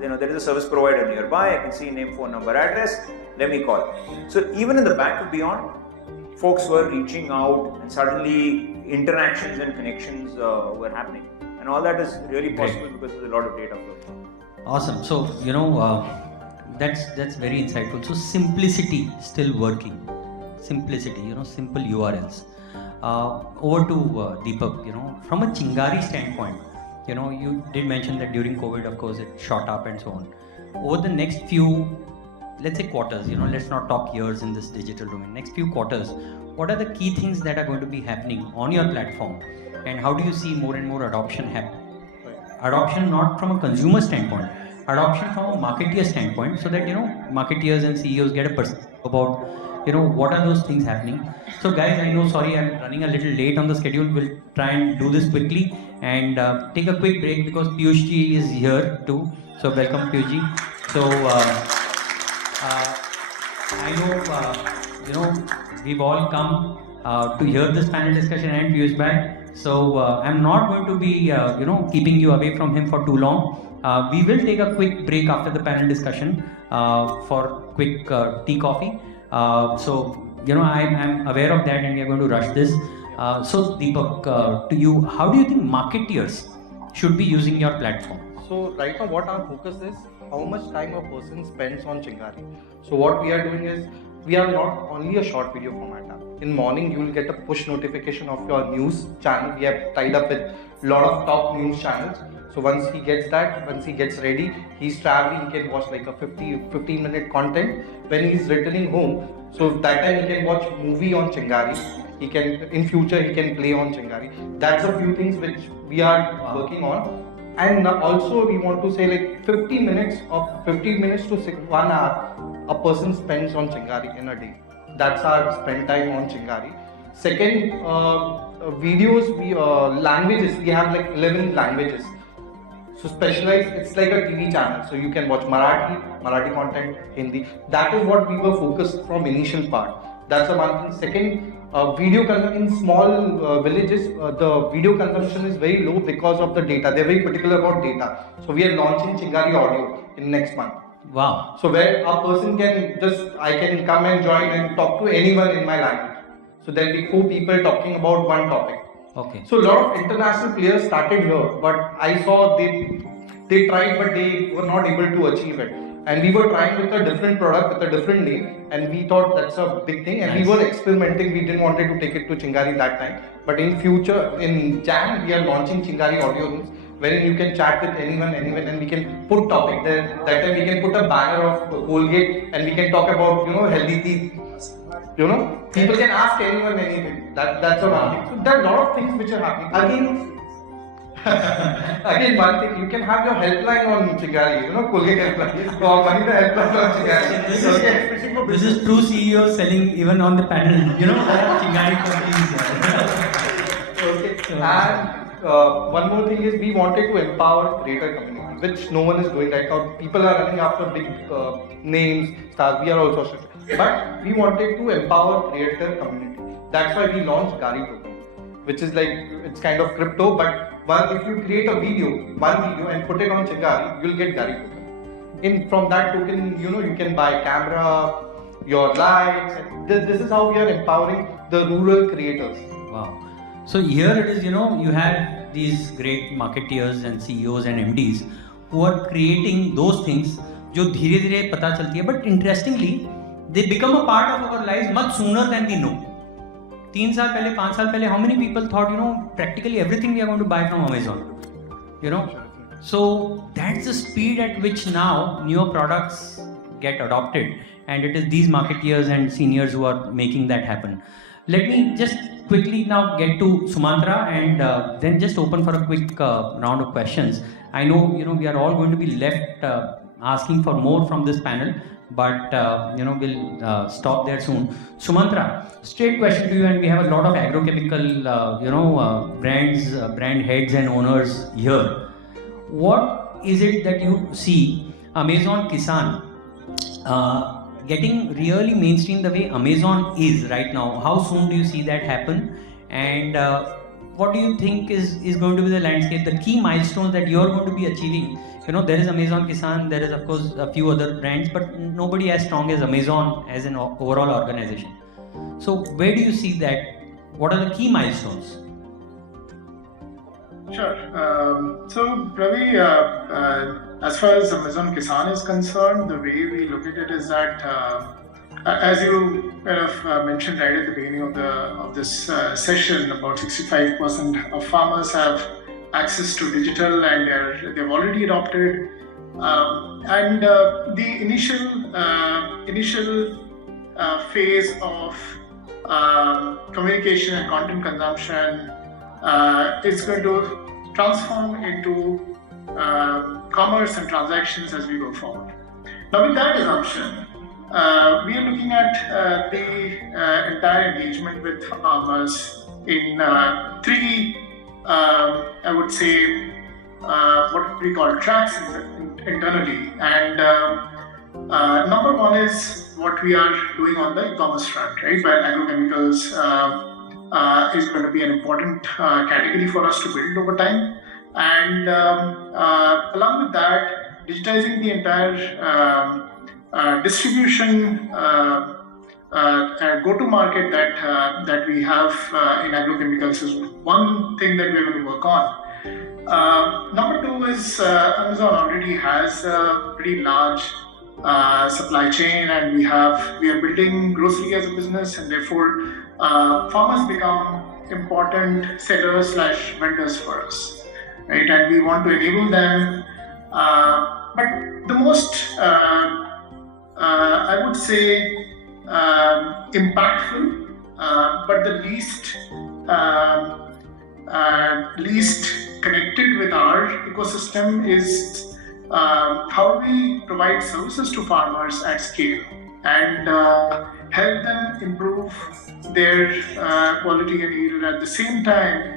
there is a service provider nearby, I can see name, phone number, address, let me call. So even in the back of Beyond, folks were reaching out and suddenly interactions and connections were happening. And all that is really possible because there's a lot of data flow. Awesome. So, that's very insightful. So simplicity still working. Simplicity, simple URLs. Over to Deepak, from a Chingari standpoint, you did mention that during COVID, of course, it shot up and so on. Over the next few, let's say quarters, let's not talk years in this digital domain. Next few quarters, what are the key things that are going to be happening on your platform? And how do you see more and more adoption happen? Adoption not from a consumer standpoint, adoption from a marketeer standpoint, so that marketeers and CEOs get a perspective about what are those things happening. So guys, I know, sorry, I'm running a little late on the schedule. We'll try and do this quickly and take a quick break because Piyush ji is here too. So welcome, Piyush ji. So I know we've all come to hear this panel discussion and Piyush back. So I'm not going to be keeping you away from him for too long. We will take a quick break after the panel discussion for quick tea coffee. I'm aware of that and we are going to rush this. So Deepak, to you, how do you think marketeers should be using your platform? So right now what our focus is, how much time a person spends on Chingari. So what we are doing is, we are not only a short video format app. In morning, you will get a push notification of your news channel. We have tied up with a lot of top news channels. So once he gets ready, he's traveling, he can watch like a 15-minute content. When he's returning home, so that time he can watch movie on Chingari. In future, he can play on Chingari. That's a few things which we are working on. And also we want to say like 50 minutes to 1 hour a person spends on Chingari in a day. That's our spend time on Chingari. Second, videos, languages, we have like 11 languages. So specialized, it's like a TV channel. So you can watch Marathi content, Hindi. That is what we were focused from initial part. That's the one thing. Second, in small villages, the video consumption is very low because of the data. They're very particular about data. So we are launching Chingari Audio in next month. Wow. So where a person I can come and join and talk to anyone in my language. So there'll be 4 people talking about one topic. Okay. So a lot of international players started here, but I saw they tried, but they were not able to achieve it. And we were trying with a different product, with a different name, and we thought that's a big thing. And Nice. we were experimenting. We didn't wanted to take it to Chingari that time. But in future, in Jan, we are launching Chingari audio rooms, wherein you can chat with anyone, and we can put topic there. That time we can put a banner of Colgate, and we can talk about healthy teeth. People can ask anyone anything. That's a one thing. So there are a lot of things which are happening. Again, one thing, you can have your helpline on Chingari, Colgate helpline. So money the helpline on Chingari. This is true CEO selling even on the panel, Chingari companies. Okay. And one more thing is we wanted to empower creator community, which no one is doing right now. People are running after big names, stars. We are also, but we wanted to empower creator community. That's why we launched Gari Token, which is it's kind of crypto, but if you create one video and put it on Chingari, you'll get Gari Token. From that token, you can buy camera, your lights. And this is how we are empowering the rural creators. Wow. So here it is, you have these great marketeers and CEOs and MDs who are creating those things जो धीरे धीरे पता चलती है, but interestingly they become a part of our lives much sooner than we know. 3 साल पहले, 5 साल पहले, how many people thought, practically everything we are going to buy from Amazon, So that's the speed at which now newer products get adopted, and it is these marketeers and seniors who are making that happen. Let me just quickly now get to Sumantra and then just open for a quick round of questions. I know, we are all going to be left asking for more from this panel, but we'll stop there soon. Sumantra, straight question to you, and we have a lot of agrochemical brands, brand heads and owners here. What is it that you see Amazon Kisan getting really mainstream the way Amazon is right now? How soon do you see that happen? And what do you think is going to be the landscape, the key milestones that you are going to be achieving? There is Amazon Kisan, there is of course a few other brands, but nobody as strong as Amazon as an overall organization. So where do you see that? What are the key milestones? Sure. So Ravi, as far as Amazon Kisan is concerned, the way we look at it is that, as you kind of mentioned right at the beginning of this session, about 65% of farmers have access to digital, and they've already adopted. And the initial phase of communication and content consumption is going to transform into commerce and transactions as we go forward. Now, with that assumption, we are looking at the entire engagement with farmers in 3, I would say, what we call tracks internally. And number 1 is what we are doing on the e-commerce front, right? Where agrochemicals is going to be an important category for us to build over time. And along with that, digitizing the entire distribution go-to-market that we have in agrochemicals is one thing that we're going to work on. Number 2 is Amazon already has a pretty large supply chain, and we are building grocery as a business, and therefore farmers become important sellers / vendors for us, right? And we want to enable them. But the most, I would say, impactful, but the least connected with our ecosystem is how we provide services to farmers at scale and help them improve their quality and yield, at the same time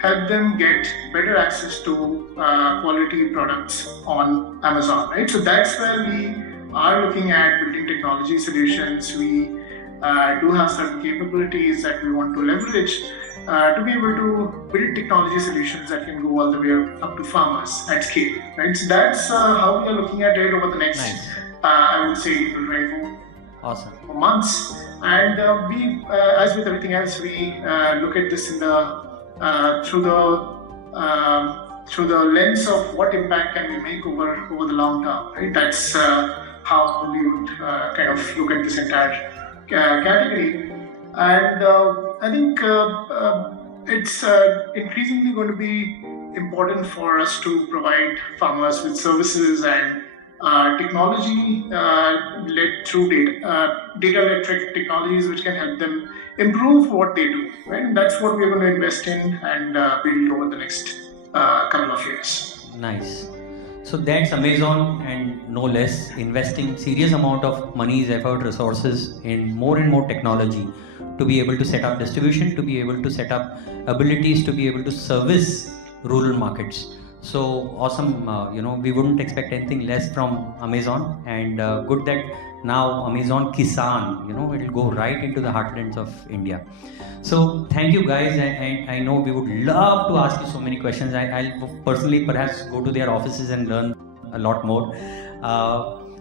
help them get better access to quality products on Amazon, right? So that's where we are looking at building technology solutions. We do have certain capabilities that we want to leverage to be able to build technology solutions that can go all the way up to farmers at scale, right? So that's how we are looking at it over the next, Nice. I would say, 24 Awesome. months. And we, as with everything else, we look at this in the through the lens of what impact can we make over the long term, right? That's how we would kind of look at this entire category. And I think it's increasingly going to be important for us to provide farmers with services and technology-led through data-led technologies which can help them improve what they do, right? And that's what we're going to invest in and build over the next couple of years. Nice. So that's Amazon, and no less, investing serious amount of monies, effort, resources in more and more technology to be able to set up distribution, to be able to set up abilities, to be able to service rural markets. So awesome, we wouldn't expect anything less from Amazon, and good that now Amazon Kisan, it'll go right into the heartlands of India. So thank you guys, and I know we would love to ask you so many questions. I'll personally perhaps go to their offices and learn a lot more.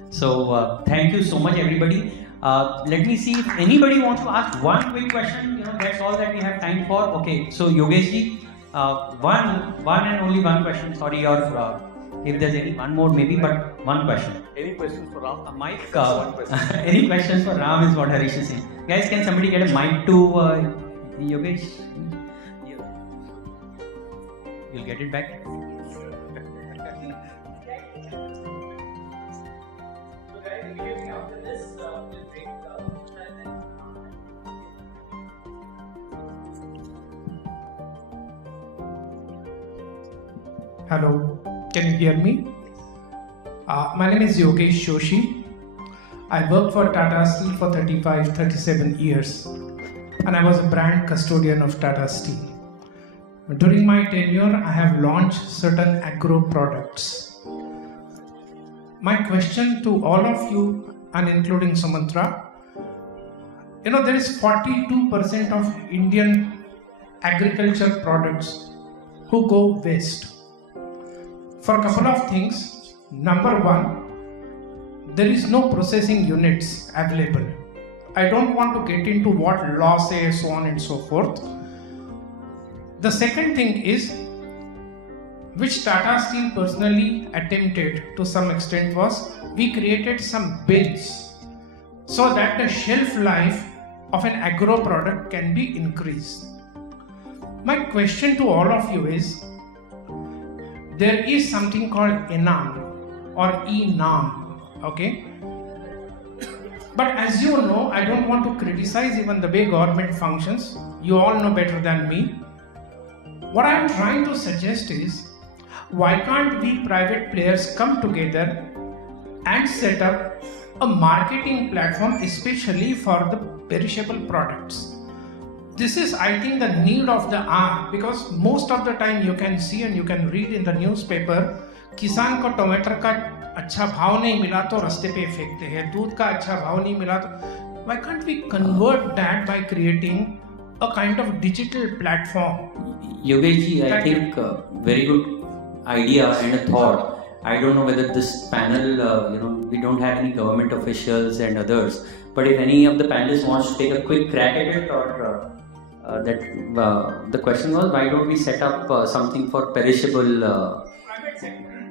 So thank you so much, everybody. Let me see if anybody wants to ask one quick question. That's all that we have time for. Okay, so Yogesh ji, one and only one question. Sorry, or if there's one more maybe, but one question. Any questions for Ram? Mike, One question. any questions for Ram is what Harish is saying. Guys, can somebody get a mic to Yogesh? You'll get it back. Hello, can you hear me? My name is Yogesh Joshi. I worked for Tata Steel for 37 years, and I was a brand custodian of Tata Steel. During my tenure, I have launched certain agro products. My question to all of you, and including Sumantra, there is 42% of Indian agriculture products who go waste. For a couple of things. Number one, there is no processing units available. I don't want to get into what law says, so on and so forth. The second thing is, which Tata Steel personally attempted to some extent, was we created some bins so that the shelf life of an agro product can be increased. My question to all of you is, there is something called ENAM or ENAM, okay? But as you know, I don't want to criticize even the way government functions. You all know better than me. What I'm trying to suggest is, why can't we private players come together and set up a marketing platform especially for the perishable products? This is, I think, the need of the hour, because most of the time you can see and you can read in the newspaper, किसान को टमाटर का अच्छा भाव नहीं मिला तो रास्ते पे फेंकते हैं, दूध का अच्छा भाव नहीं मिला तो why can't we convert that by creating a kind of digital platform? Yogesh ji, I think very good idea and a thought. I don't know whether this panel, we don't have any government officials and others, but if any of the panelists wants to take a quick crack at it, or the question was, why don't we set up something for perishable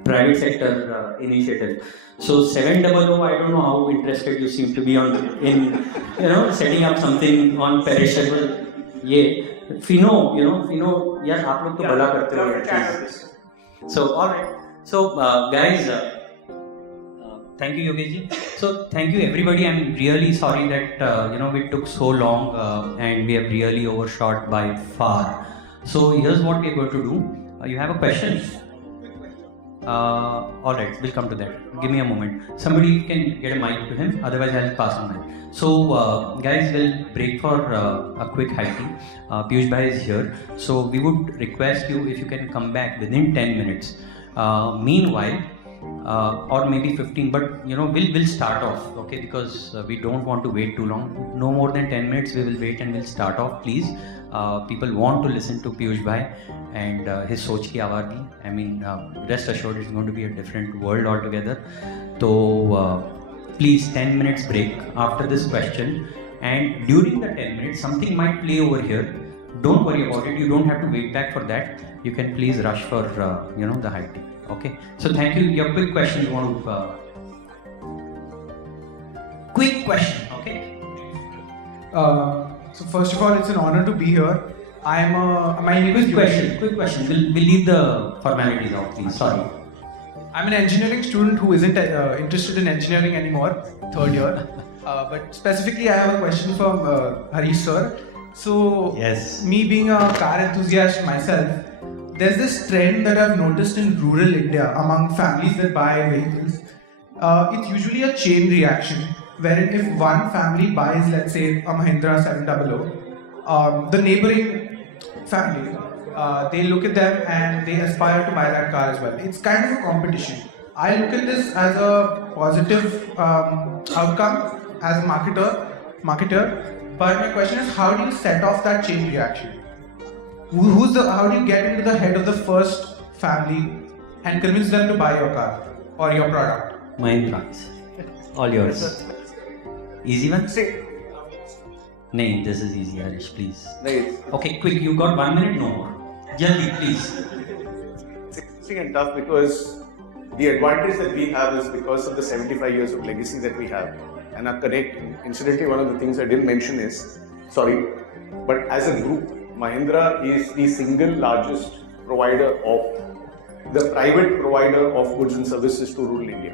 private sector initiative? So 700, I don't know how interested you seem to be in setting up something on perishable. Fino, यार आप लोग तो भला करते हो. So all right. So guys, thank you Yogesh ji. So thank you everybody. I'm really sorry that we took so long and we have really overshot by far. So here's what we're going to do. You have a question? All right, we'll come to that. Give me a moment. Somebody can get a mic to him. Otherwise, I'll pass on that. So guys, we'll break for a quick high tea. Piyush Bhai is here. So we would request you if you can come back within 10 minutes. Meanwhile, or maybe 15, but we'll start off, okay, because we don't want to wait too long. No more than 10 minutes we will wait and we'll start off, please. People want to listen to Piyush bhai and his soch ki awaaz. I mean, rest assured it's going to be a different world altogether. So please, 10 minutes break after this question, and during the 10 minutes something might play over here. Don't worry about it, you don't have to wait back for that. You can please rush for the high tea. Okay, so thank you. Your quick question, you want to quick question, okay? So first of all, it's an honor to be here. My name is Quick question. We'll leave the formalities out, please. Sorry. I'm an engineering student who isn't interested in engineering anymore, third year. But specifically, I have a question from Harish sir. So, Yes. me being a car enthusiast myself, there's this trend that I've noticed in rural India among families that buy vehicles. It's usually a chain reaction, wherein if one family buys, let's say, a Mahindra 700, the neighboring family, they look at them and they aspire to buy that car as well. It's kind of a competition. I look at this as a positive outcome as a marketer. But my question is, how do you set off that chain reaction? How do you get into the head of the first family and convince them to buy your car or your product? Mahindra, all yours. Easy one? See, No, this is easy, Harish, please. right. Okay, quick, you got 1 minute, no more. Jaldi, please. It's interesting and tough because the advantage that we have is because of the 75 years of legacy that we have and our connect. Incidentally, one of the things I didn't mention is, but as a group, Mahindra is the single largest provider of the private provider of goods and services to rural India.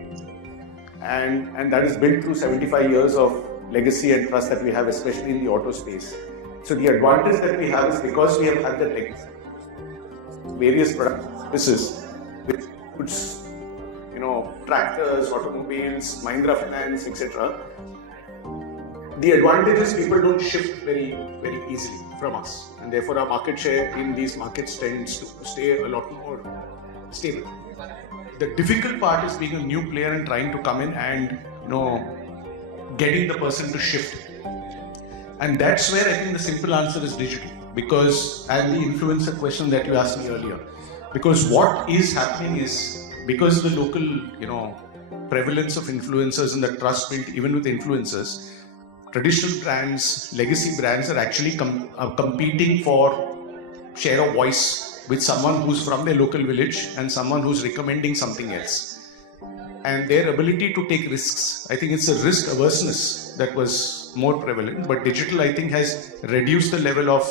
And that is built through 75 years of legacy and trust that we have, especially in the auto space. So the advantage that we have is because we have had that legacy, various product services, which goods, tractors, automobiles, Mahindra Finance, etc. The advantage is people don't shift very, very easily from us, and therefore our market share in these markets tends to stay a lot more stable. The difficult part is being a new player and trying to come in and getting the person to shift. And that's where I think the simple answer is digital, because and the influencer question that you asked me earlier, because what is happening is because the local prevalence of influencers and the trust built even with influencers, traditional brands, legacy brands are actually competing for share of voice with someone who's from their local village and someone who's recommending something else. And their ability to take risks, I think it's a risk averseness that was more prevalent, but digital I think has reduced the level of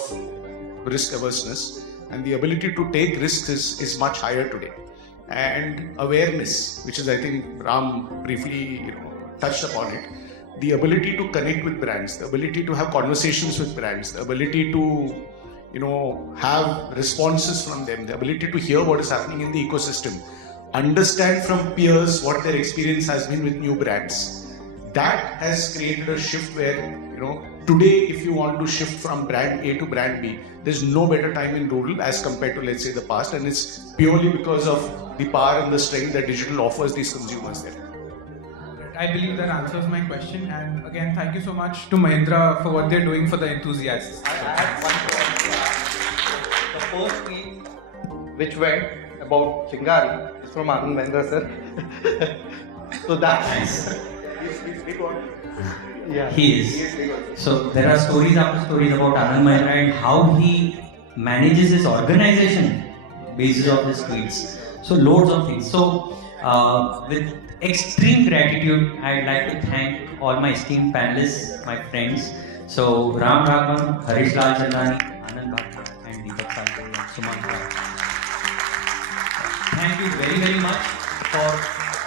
risk averseness, and the ability to take risks is much higher today. And awareness, which is I think Ram briefly touched upon it, the ability to connect with brands, the ability to have conversations with brands, the ability to have responses from them, the ability to hear what is happening in the ecosystem, understand from peers what their experience has been with new brands. That has created a shift where, today if you want to shift from brand A to brand B, there's no better time in rural as compared to, let's say, the past, and it's purely because of the power and the strength that digital offers these consumers there. I believe that answers my question, and again, thank you so much to Mahindra for what they're doing for the enthusiasts. I had one question. The first tweet which went about Chingari is from Anand Mahindra sir. So that's Please speak on. yeah. He is. So there are stories after stories about Anand Mahindra and how he manages his organization basis of his tweets. So loads of things. So with extreme gratitude, I'd like to thank all my esteemed panelists, my friends. So Ram Raghavan, Harish Lal Chandani, Anand Bhatia, and Deepak Salkar and Suman. Thank you very, very much for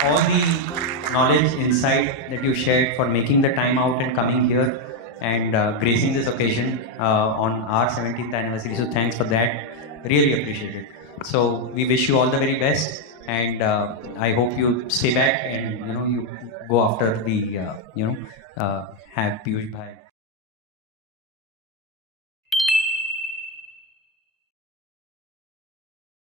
all the knowledge, insight that you shared, for making the time out and coming here and gracing this occasion on our 17th anniversary. So thanks for that. Really appreciate it. So we wish you all the very best, and I hope you stay back and you go after the have Piyush bhai.